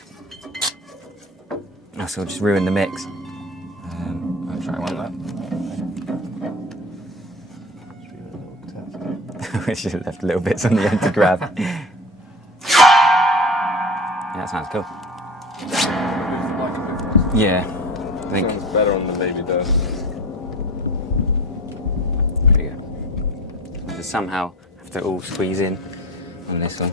Else will just ruin the mix. I'll try one of that. We should have left little bits on the end to grab. Yeah, that sounds cool. Yeah, I think. Sounds better on the baby does. There you go. So somehow have to all squeeze in on this one.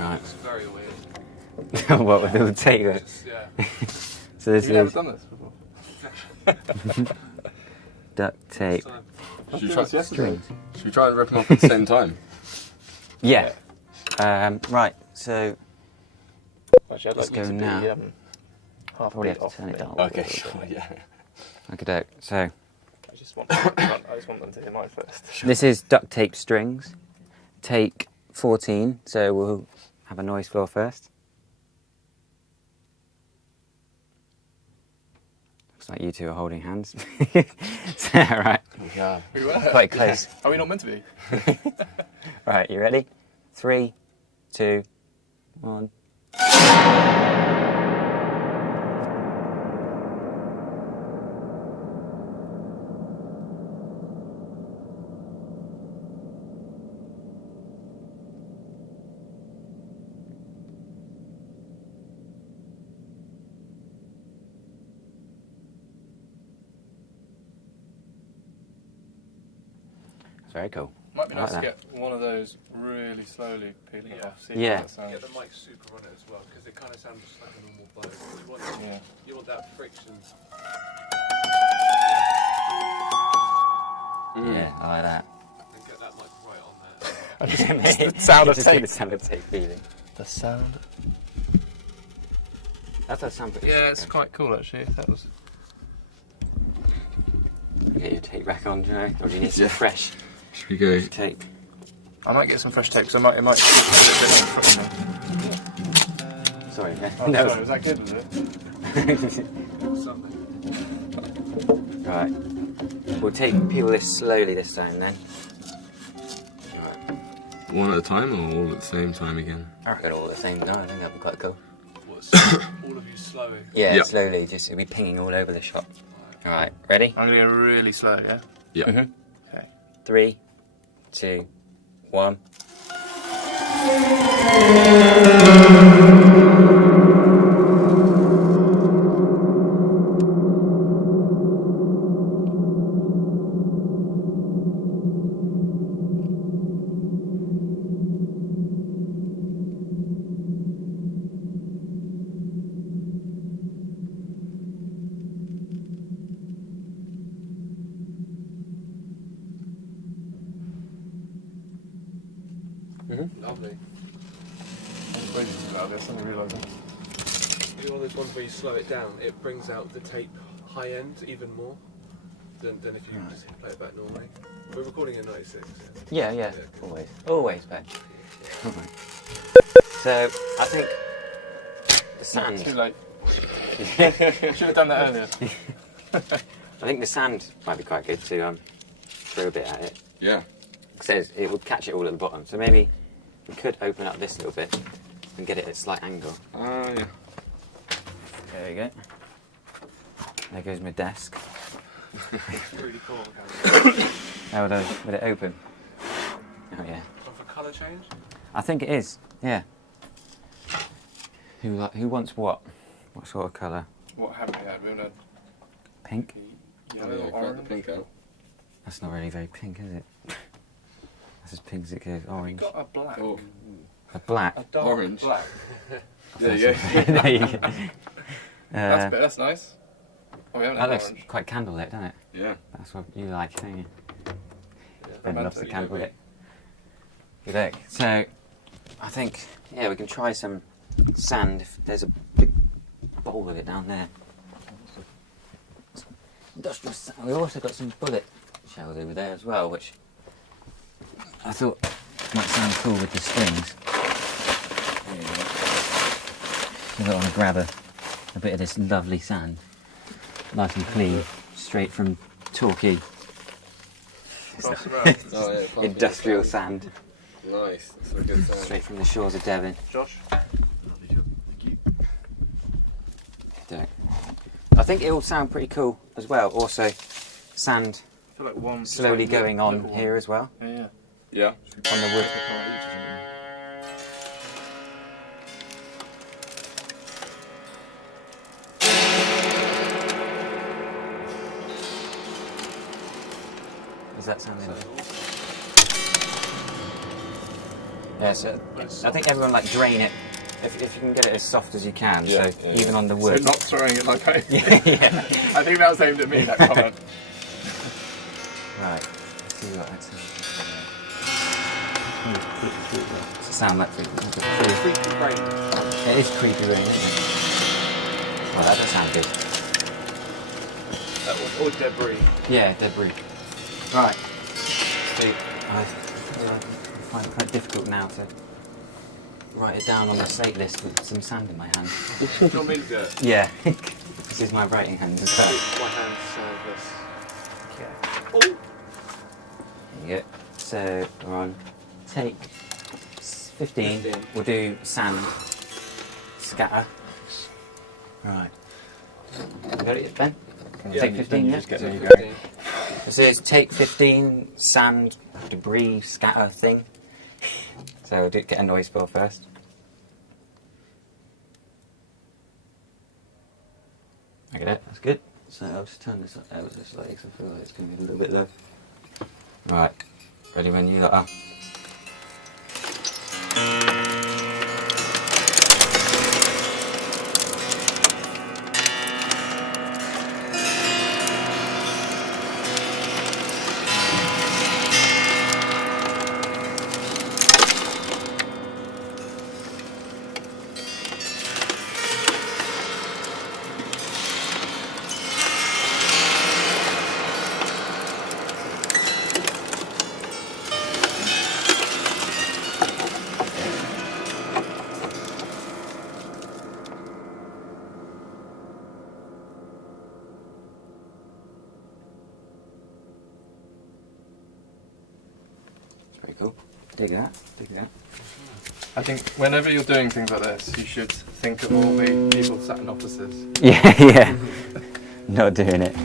Right. It's very weird. What with all the tape? Yeah. So this You've never is done this before? duct tape Should we try, strings. should we try and rip them off at the same time? Yeah. Right. So Actually, I'd Let's like you go to now. be half probably a have bit to off turn it there. down. Okay, sure, yeah. Okay, so I just want them to hear mine first. this is duct tape strings. take 14, so we'll have a noise floor first. Looks like you two are holding hands. Right. We were. Quite close. Are we not meant to be? Right, you ready? 3, 2, 1. It's very cool. Might be I nice like to that. get one of those really slowly peeling off. See Yeah. how that sounds. Get the mic super on it as well, because it kind of sounds just like a normal blow. Yeah. You want that friction. Yeah, I like that. And get that mic right on there. The sound of Just get tape. the sound of tape feeling. The sound. That does sound pretty Yeah, it's sick. quite cool actually. That was. Get your tape back on, do you know? Or do you need some Yeah. fresh Should we go? tape? I might get some fresh tape because it might get a bit on foot me. Sorry, yeah. Oh, No. sorry, was that good, was it? Right. We'll peel this slowly this time then. Right. One at a time or all at the same time again? I reckon all at the same time. I think that'd be quite cool. All of you slowing. Yeah, Yep. slowly, just it'll be pinging all over the shop. Alright, ready? I'm going to go really slow, yeah? Yeah. Okay. 3, 2, 1. Lovely. I'm waiting about this, I didn't realise that. You know, those ones where you slow it down, it brings out the tape high end even more than if you just play it back normally. We're recording in 96. Yeah, always. Always, Ben. So, I think the sand. Too late. Should have done that earlier. I think the sand might be quite good to throw a bit at it. Yeah. Because it would catch it all at the bottom. So maybe we could open up this little bit and get it at a slight angle. Yeah. There we go. There goes my desk. Really cool. How would it open? Oh yeah. And for colour change? I think it is. Yeah. Who wants what? What sort of colour? What have we had? We haven't had Pink? yellow Yeah, or crack the orange. pink out. That's not really very pink, is it? That's as pink as it goes. Orange. Got a black. Oh, A black. A dark Orange. black. there you go. There you go. That's nice. Oh, we haven't That had looks orange. quite candlelit, doesn't it? Yeah. That's what you like, don't you? Ben loves the romantic, candlelit. Good look. So, I think, yeah, we can try some sand. If there's a big bowl of it down there. Industrial sand. We've also got some bullet shells over there as well, which I thought might sound cool with the strings. So I want to grab a bit of this lovely sand, nice and clean, straight from Torquay. Cross the road. Oh, yeah. fine. Industrial sand, Nice. That's a good sound. straight from the shores of Devon. Josh? Don't. I think it will sound pretty cool as well. Also, sand I feel like one. slowly like going little on one. here as well, Yeah. Yeah. on the wood. Is that sounding? Yeah, so I think everyone like drain it if you can get it as soft as you can. Yeah, So yeah, even on the So wood. not throwing it like I. Yeah. I think that was aimed at me, that comment. Right. Let's see what that sounds like. Does it sound like Creepy brain. it is creepy rain, isn't it? Oh, that does sound good. Or debris. Yeah, debris. Right. Let's do quite difficult now to write it down on the slate list with some sand in my hand. Do you want me to do it? Yeah, this is my writing hand as well. My hand's sandless. Okay. There you go. So we're on take 15. We'll do sand scatter. Right. You got it, Ben? Take 15, yeah? There you go. This is take 15 sand debris scatter thing. So we'll get a noise fill first. I get it, that's good. So I'll just turn this up ever so slightly because I feel like it's going to be a little bit low. Right, ready when you are. Pretty cool. Dig that, dig that. I think whenever you're doing things like this, you should think of all the people sat in offices. Yeah, yeah. Not doing it.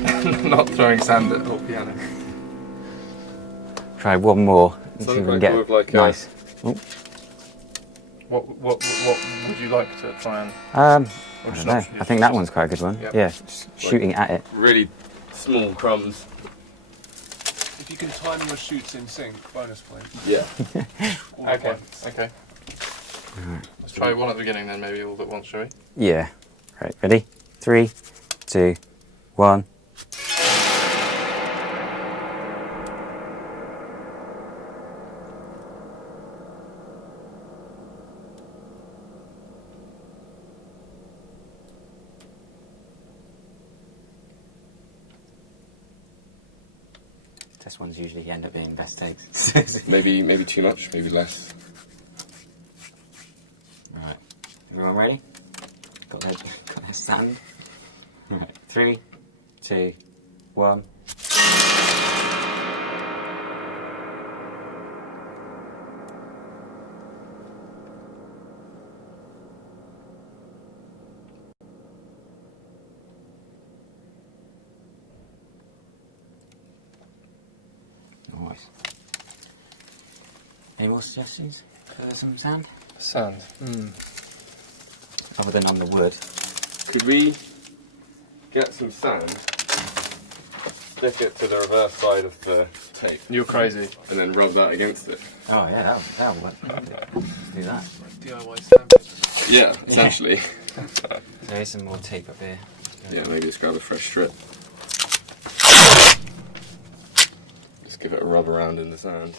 Not throwing sand at the piano. Try one more. See if we Something can like get with like nice. What would you like to try and... I or don't just know. not- I think that one's quite a good one. Yep. Yeah, just shooting at it. really small crumbs. If you can time your shoots in sync, bonus point. Yeah. All Okay, points. okay. Let's try one at the beginning then, maybe all at once, shall we? Yeah. Right, ready? 3, 2, 1. Test ones usually end up being best takes. Maybe too much, maybe less. Right. Everyone ready? Got their sand. Right. 3, 2, 1. Nice. Any more suggestions for some sand? Sand. Other than on the wood. Could we get some sand, stick it to the reverse side of the tape, You're crazy. and then rub that against it? Oh yeah, that'll work. Let's do that. DIY sandpaper. Yeah, essentially. There is some more tape up here. Yeah, maybe just grab a fresh strip. Just give it a rub around in the sand.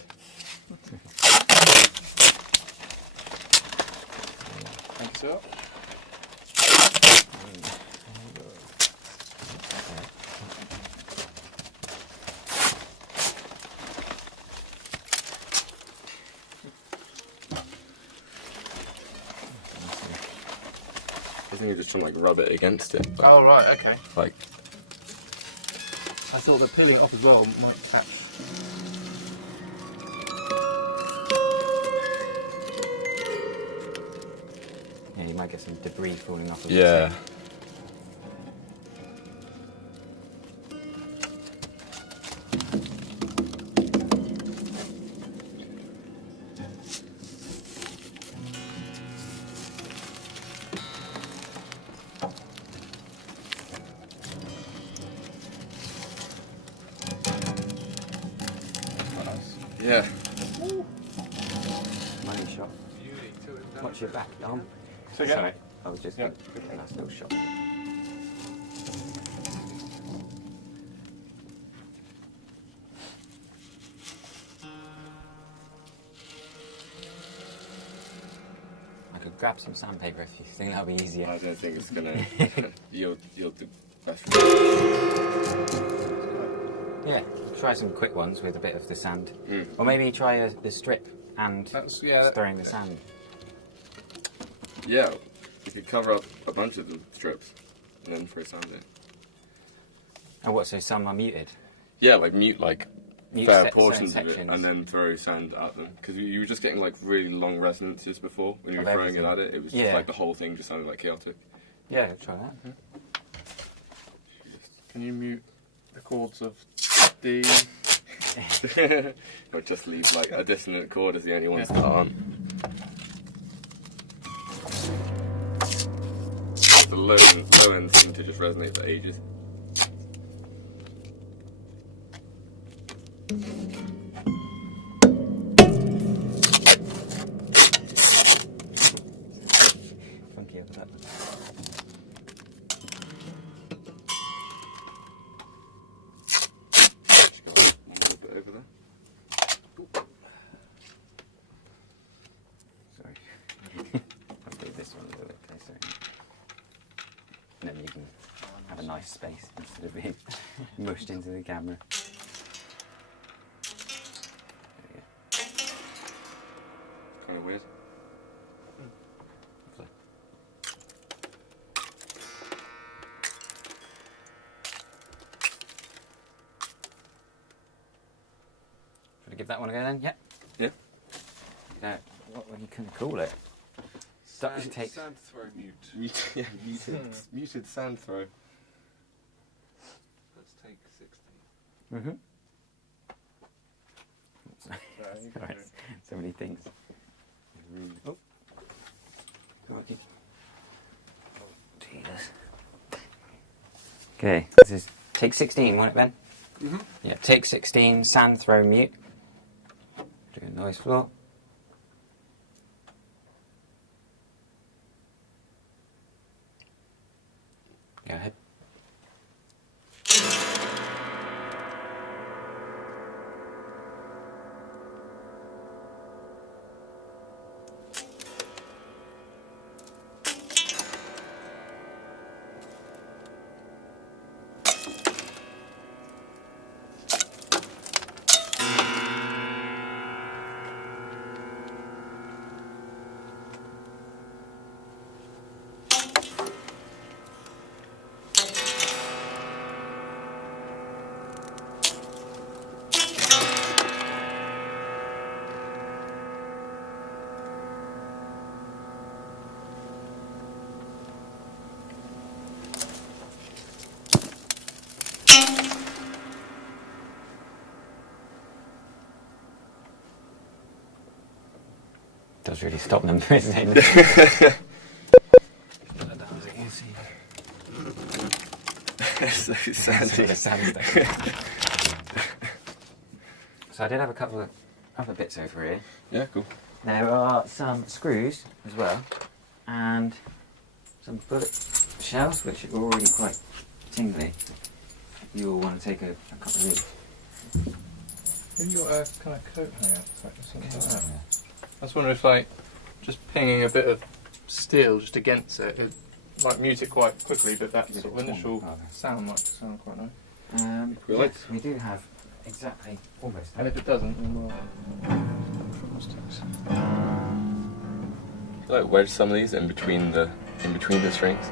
Thank you, sir. I think you're just trying to like rub it against it. But, Oh, right, okay. like, I thought that peeling it off as well might catch. Yeah, you might get some debris falling off of yeah. the tape. Yeah. Money shot. Watch your back, Dom. So again? Sorry, I was just Yeah. a nice little shot. I could grab some sandpaper if you think that'll be easier. I don't think it's gonna yield the best. Yeah, try some quick ones with a bit of the sand. Mm. Or maybe try the strip and yeah, throwing the sand. Yeah, you could cover up a bunch of the strips and then throw sand in. And what? So some are muted. Yeah, like mute Mute fair certain portions of it sections. and then throw sand at them. Because you were just getting like really long resonances before when you were Of throwing it everything. at it. It was Yeah. just like the whole thing just sounded like chaotic. Yeah, try that. Can you mute the chords of D? Or just leave like a dissonant chord as the only ones that aren't. The low end seem to just resonate for ages. Funky over that. Just got one little bit over there. Sorry. I'll do this one a little bit closer. And then you can have a nice space instead of being mushed into the camera. There we go. Kind of weird. Lovely. Should I give that one a go then? Yeah. Yeah. What were you going to call it? Sand, takes. Sand throw mute. Muted sand throw. Let's take 16. Mm-hmm. Sorry, so many things. Oh. Crikey. Jesus. Okay, this is take 16, won't it, Ben? Mm-hmm. Yeah, take 16, sand throw mute. Do a noise floor. Go ahead. Does really stop them, doesn't it? So sandy. So I did have a couple of other bits over here. Yeah, cool. There are some screws as well, and some bullet shells, which are already quite tingly. You'll want to take a couple of these. Have you got a kind of coat hanger? Something like that? I was wondering if, like, just pinging a bit of steel just against it, it might mute it quite quickly, but that sort of initial sound might sound quite nice. Yes, we do have exactly almost. And if it doesn't, then we'll Like wedge some of these in between the strings.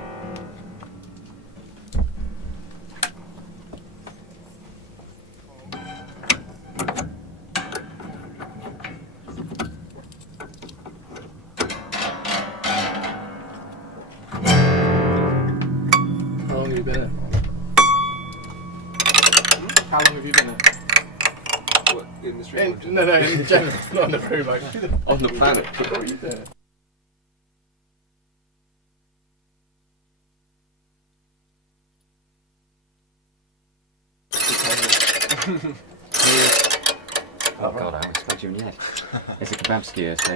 How long have you been at? How long have you been at? What, in the string? No, in general, not on the room. Like, On the planet. what are you doing? Oh god, I almost spud you in the head. It's a kebab skewer, so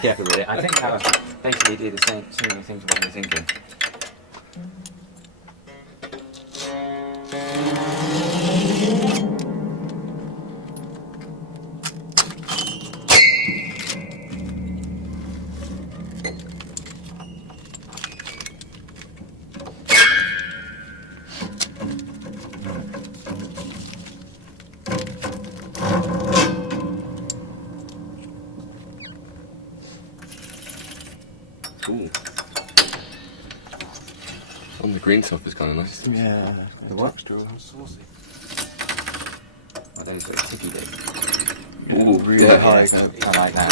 careful with it. I think that was basically do the same similar thing to what you're thinking. On the green stuff is kind of nice. Yeah. The what? Texture and saucy. What are those little ticky bits? Ooh, Really yeah. high kind of. I like that.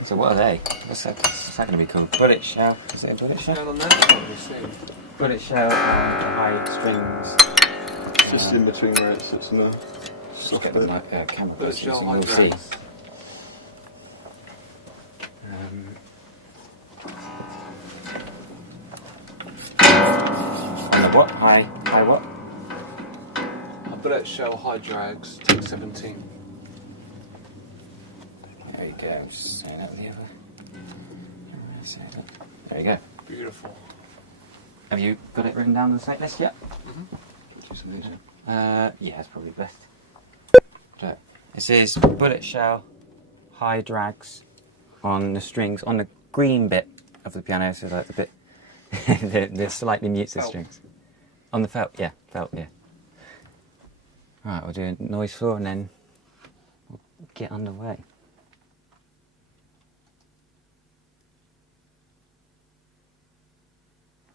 Nice. So what are they? What's that going to be called? Bullet shell. Is it a bullet shell? Down on that, probably soon. Bullet shell and high strings. It's just in between where it sits and the Just soft get bit. them like camera Bullet versions shell, and high we'll see. drags. And the what? High what? A bullet shell high drags, take 17. There you go, I'm just saying that with the other. There you go. Beautiful. Have you got it written down on the site list yet? Just amazing. Yeah, it's probably best. So, this is bullet shell, high drags on the strings, on the green bit of the piano, so like the bit, the slightly muted Felt. strings. On the felt, yeah. Right, we'll do a noise floor and then we'll get underway.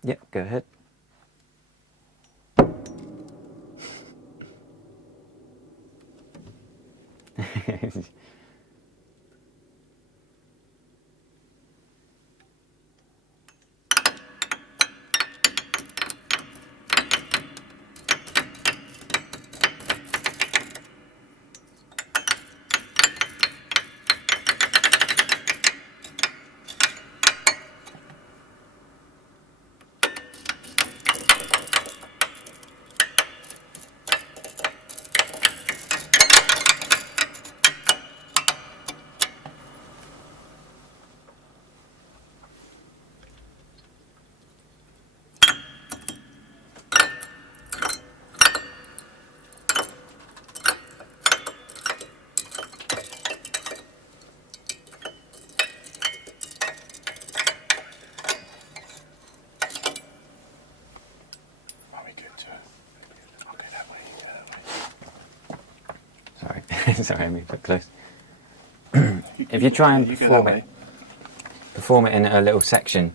Yep, go ahead. Sorry, sorry, I moved it close. If you try and perform it in a little section,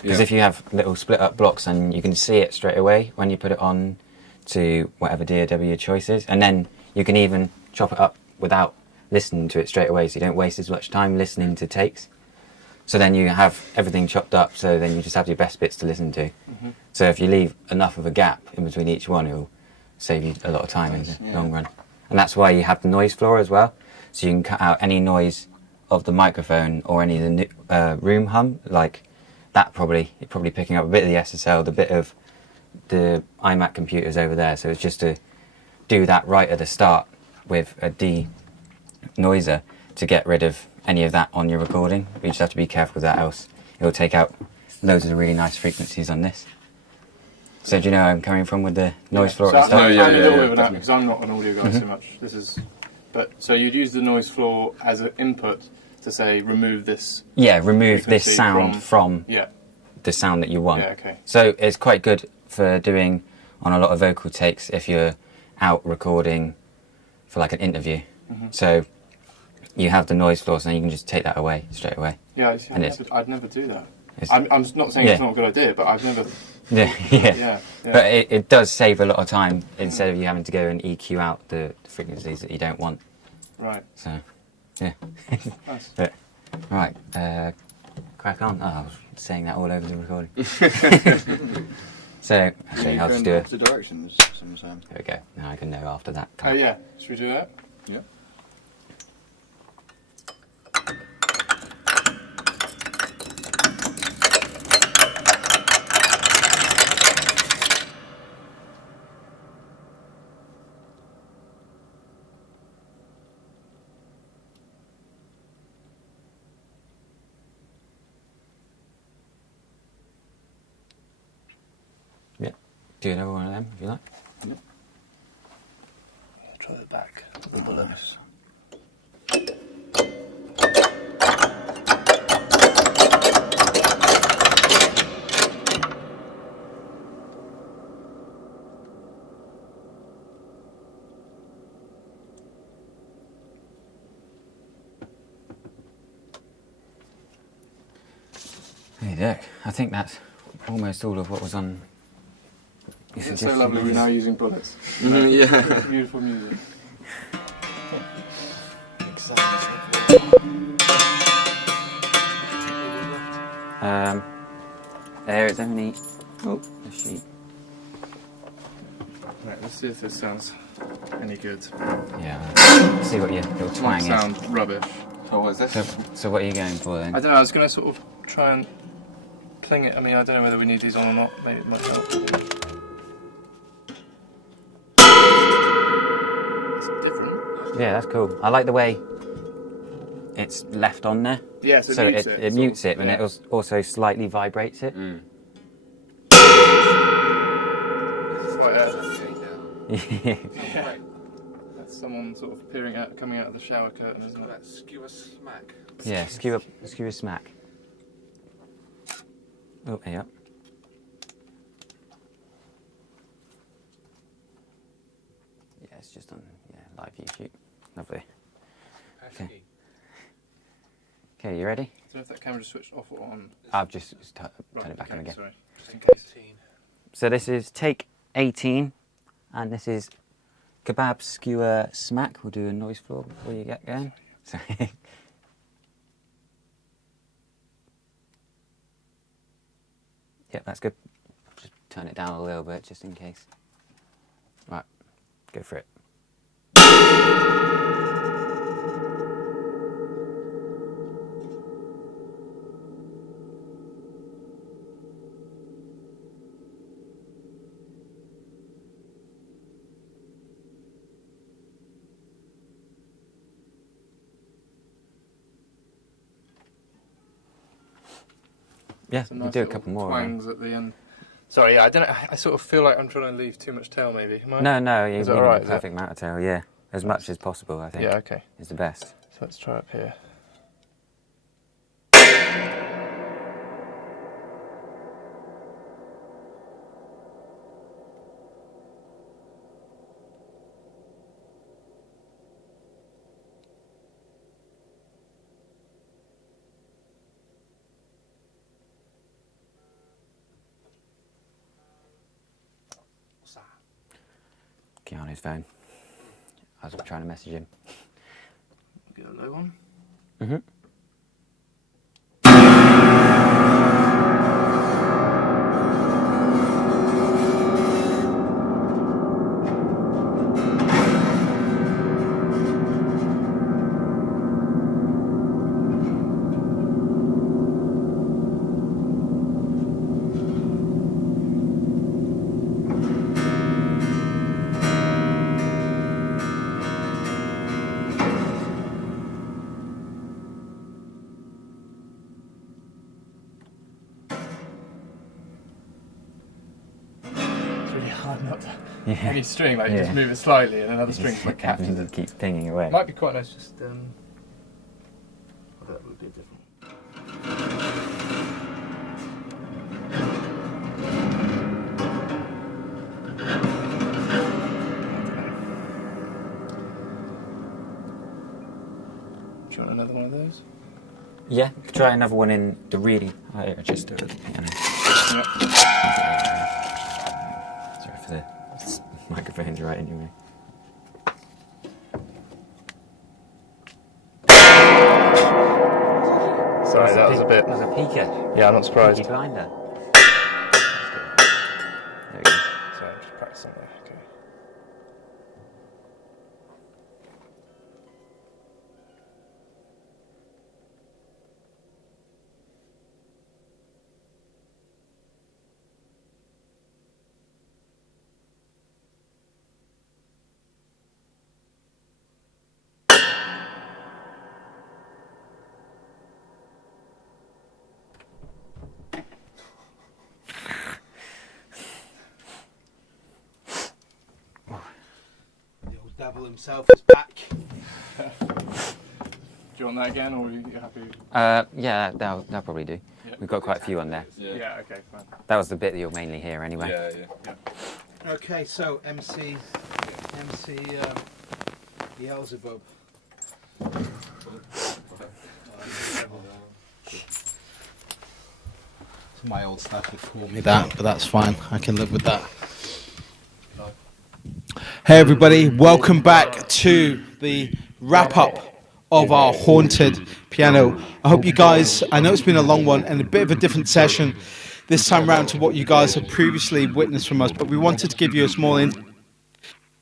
because if you have little split up blocks and you can see it straight away when you put it on to whatever DAW your choice is, and then you can even chop it up without listening to it straight away, so you don't waste as much time listening to takes. So then you have everything chopped up, so then you just have your best bits to listen to. So if you leave enough of a gap in between each one, it will save you a lot of time in the long run. And that's why you have the noise floor as well, so you can cut out any noise of the microphone or any of the room hum, like that you're probably picking up a bit of the SSL, the bit of the iMac computers over there, so it's just to do that right at the start with a de-noiser to get rid of any of that on your recording. You just have to be careful with that, else it'll take out loads of the really nice frequencies on this. So do you know where I'm coming from with the noise floor at the start? I'm a little bit of that because I'm not an audio guy so much. So you'd use the noise floor as an input to say remove this. Yeah, remove this frequency sound from the sound that you want. Yeah, okay. So it's quite good for doing on a lot of vocal takes if you're out recording for like an interview. So you have the noise floor, so you can just take that away straight away. Yeah, And I'd never do that. I'm not saying it's not a good idea, but I've never. Yeah. But it does save a lot of time instead of you having to go and EQ out the frequencies that you don't want. Right. So, yeah. Nice. But, right, crack on. Oh, I was saying that all over the recording. So, actually, I'll just do it. The directions, sometimes. There we go. Now I can know after that. Oh yeah. Should we do that? Yeah. Do another one of them if you like. Yep. Try the back of the bullets. Hey Dick, I think that's almost all of what was on. It's so lovely we're now using bullets. Yeah. Beautiful music. There it's only. Oh, the sheet. Right, let's see if this sounds any good. Yeah. See what your twang Might is. sound rubbish. So what is this? So what are you going for then? I don't know, I was going to sort of try and cling it. I mean, I don't know whether we need these on or not. Maybe it might help. It's different. Yeah, that's cool. I like the way it's left on there. Yeah, so it mutes it. It mutes it, and it also slightly vibrates it. Mm. It's quite Yeah. yeah. That's someone sort of coming out of the shower curtain, isn't it? That skewer smack. Yeah, skewer smack. Oh, hey up. Yeah, it's just on live YouTube. Lovely. Okay. Okay, you ready? So if that camera switched off or on? I've just turn it back on again. Sorry, just in case. So this is take 18, and this is kebab skewer smack. We'll do a noise floor before you get going. Sorry. Yep, that's good. Just turn it down a little bit, just in case. Right, go for it. Yeah, Some we'll nice do a little couple more. twangs at the end. Sorry, yeah, I don't know. I sort of feel like I'm trying to leave too much tail, maybe. Am I? No, you Is need it alright? the perfect amount of tail, yeah. As much as possible, I think. Yeah, okay. Is the best. So let's try up here. Get on his phone. I was trying to message him. Get a low one. Mm-hmm. It's really hard not to. Yeah. Any string, like you Yeah. just move it slightly and another string It like catches happens, it. it keeps pinging away. Might be quite nice just oh, that would be different. Do you want another one of those? Yeah, try another one in the really. Just the piano. Yep. Sorry for the microphone's right anyway. Sorry, that was a bit. That was a peaker. Yeah, I'm not surprised. Peaky blinder. There we go. Sorry, I'm just practicing there. Okay. The old devil himself is back. Do you want that again, or are you happy? Yeah, that'll probably do. Yeah. We've got quite a few on there. Yeah, okay, fine. That was the bit that you'll mainly hear anyway. Yeah. Okay, so MC Beelzebub. My old staff would call me that, but that's fine. I can live with that. Hey everybody, welcome back to the wrap-up of our haunted piano. I hope you guys, I know it's been a long one and a bit of a different session this time round to what you guys have previously witnessed from us, but we wanted to give you a small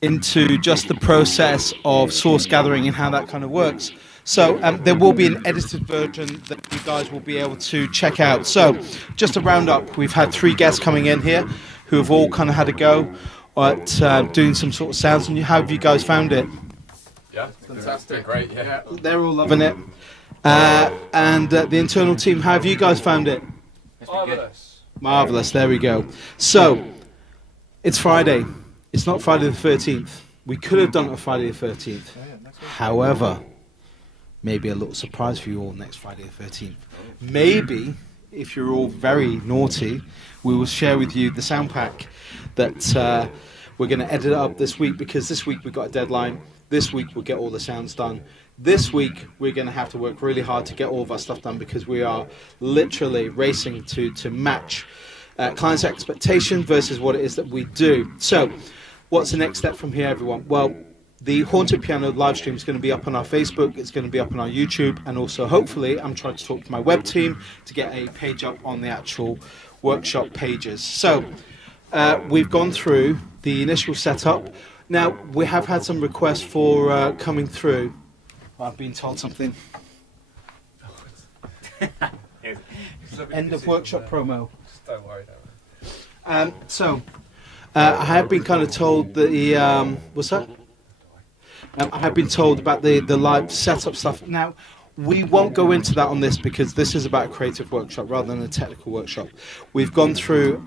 into just the process of source gathering and how that kind of works. So there will be an edited version that you guys will be able to check out. So just to round up, we've had 3 guests coming in here who have all kind of had a go at doing some sort of sounds. And how have you guys found it? Yeah, fantastic, great, yeah. They're all loving it. And the internal team, how have you guys found it? Marvellous. Marvellous, there we go. So, it's Friday. It's not Friday the 13th. We could have done it on Friday the 13th. However, maybe a little surprise for you all next Friday the 13th. Maybe, if you're all very naughty, we will share with you the sound pack that we're going to edit up this week, because this week we've got a deadline. This week we'll get all the sounds done. This week we're going to have to work really hard to get all of our stuff done, because we are literally racing to match clients' expectation versus what it is that we do. So, what's the next step from here, everyone? Well, the Haunted Piano live stream is going to be up on our Facebook, it's going to be up on our YouTube, and also hopefully I'm trying to talk to my web team to get a page up on the actual workshop pages. So, we've gone through the initial setup. Now, we have had some requests for coming through. I've been told something. End of workshop promo. Just don't worry about it. So, I have been kind of told that the what's that? I have been told about the live setup stuff. Now, we won't go into that on this, because this is about a creative workshop rather than a technical workshop. We've gone through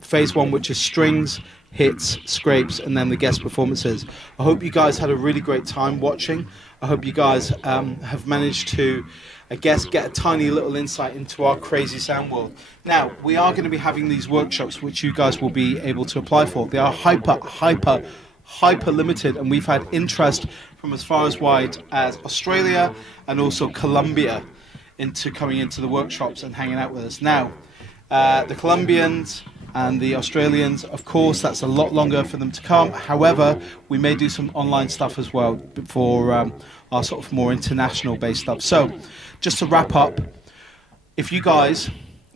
phase 1, which is strings, hits, scrapes, and then the guest performances. I hope you guys had a really great time watching. I hope you guys have managed to, I guess, get a tiny little insight into our crazy sound world. Now, we are going to be having these workshops which you guys will be able to apply for. They are hyper limited, and we've had interest from as far as wide as Australia and also Colombia into coming into the workshops and hanging out with us. Now, the Colombians and the Australians, of course, that's a lot longer for them to come. However, we may do some online stuff as well for our sort of more international based stuff. So, just to wrap up, if you guys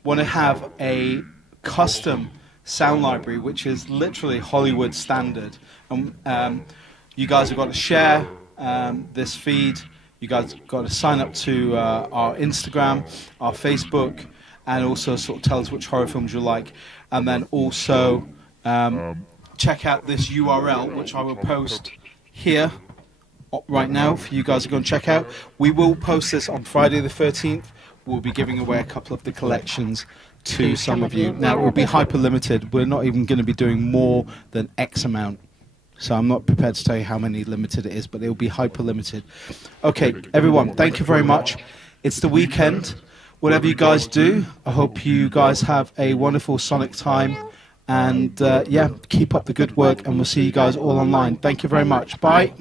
want to have a custom sound library, which is literally Hollywood standard, and you guys have got to share this feed, you guys have got to sign up to our Instagram, our Facebook, and also sort of tell us which horror films you like. And then also check out this URL, which I will post here right now for you guys to go and check out. We will post this on Friday the 13th. We'll be giving away a couple of the collections to some of you. Now, it will be hyper limited. We're not even going to be doing more than X amount. So I'm not prepared to tell you how many limited it is, but it will be hyper limited. Okay, everyone, thank you very much. It's the weekend. Whatever you guys do, I hope you guys have a wonderful sonic time. And yeah, keep up the good work, and we'll see you guys all online. Thank you very much. Bye.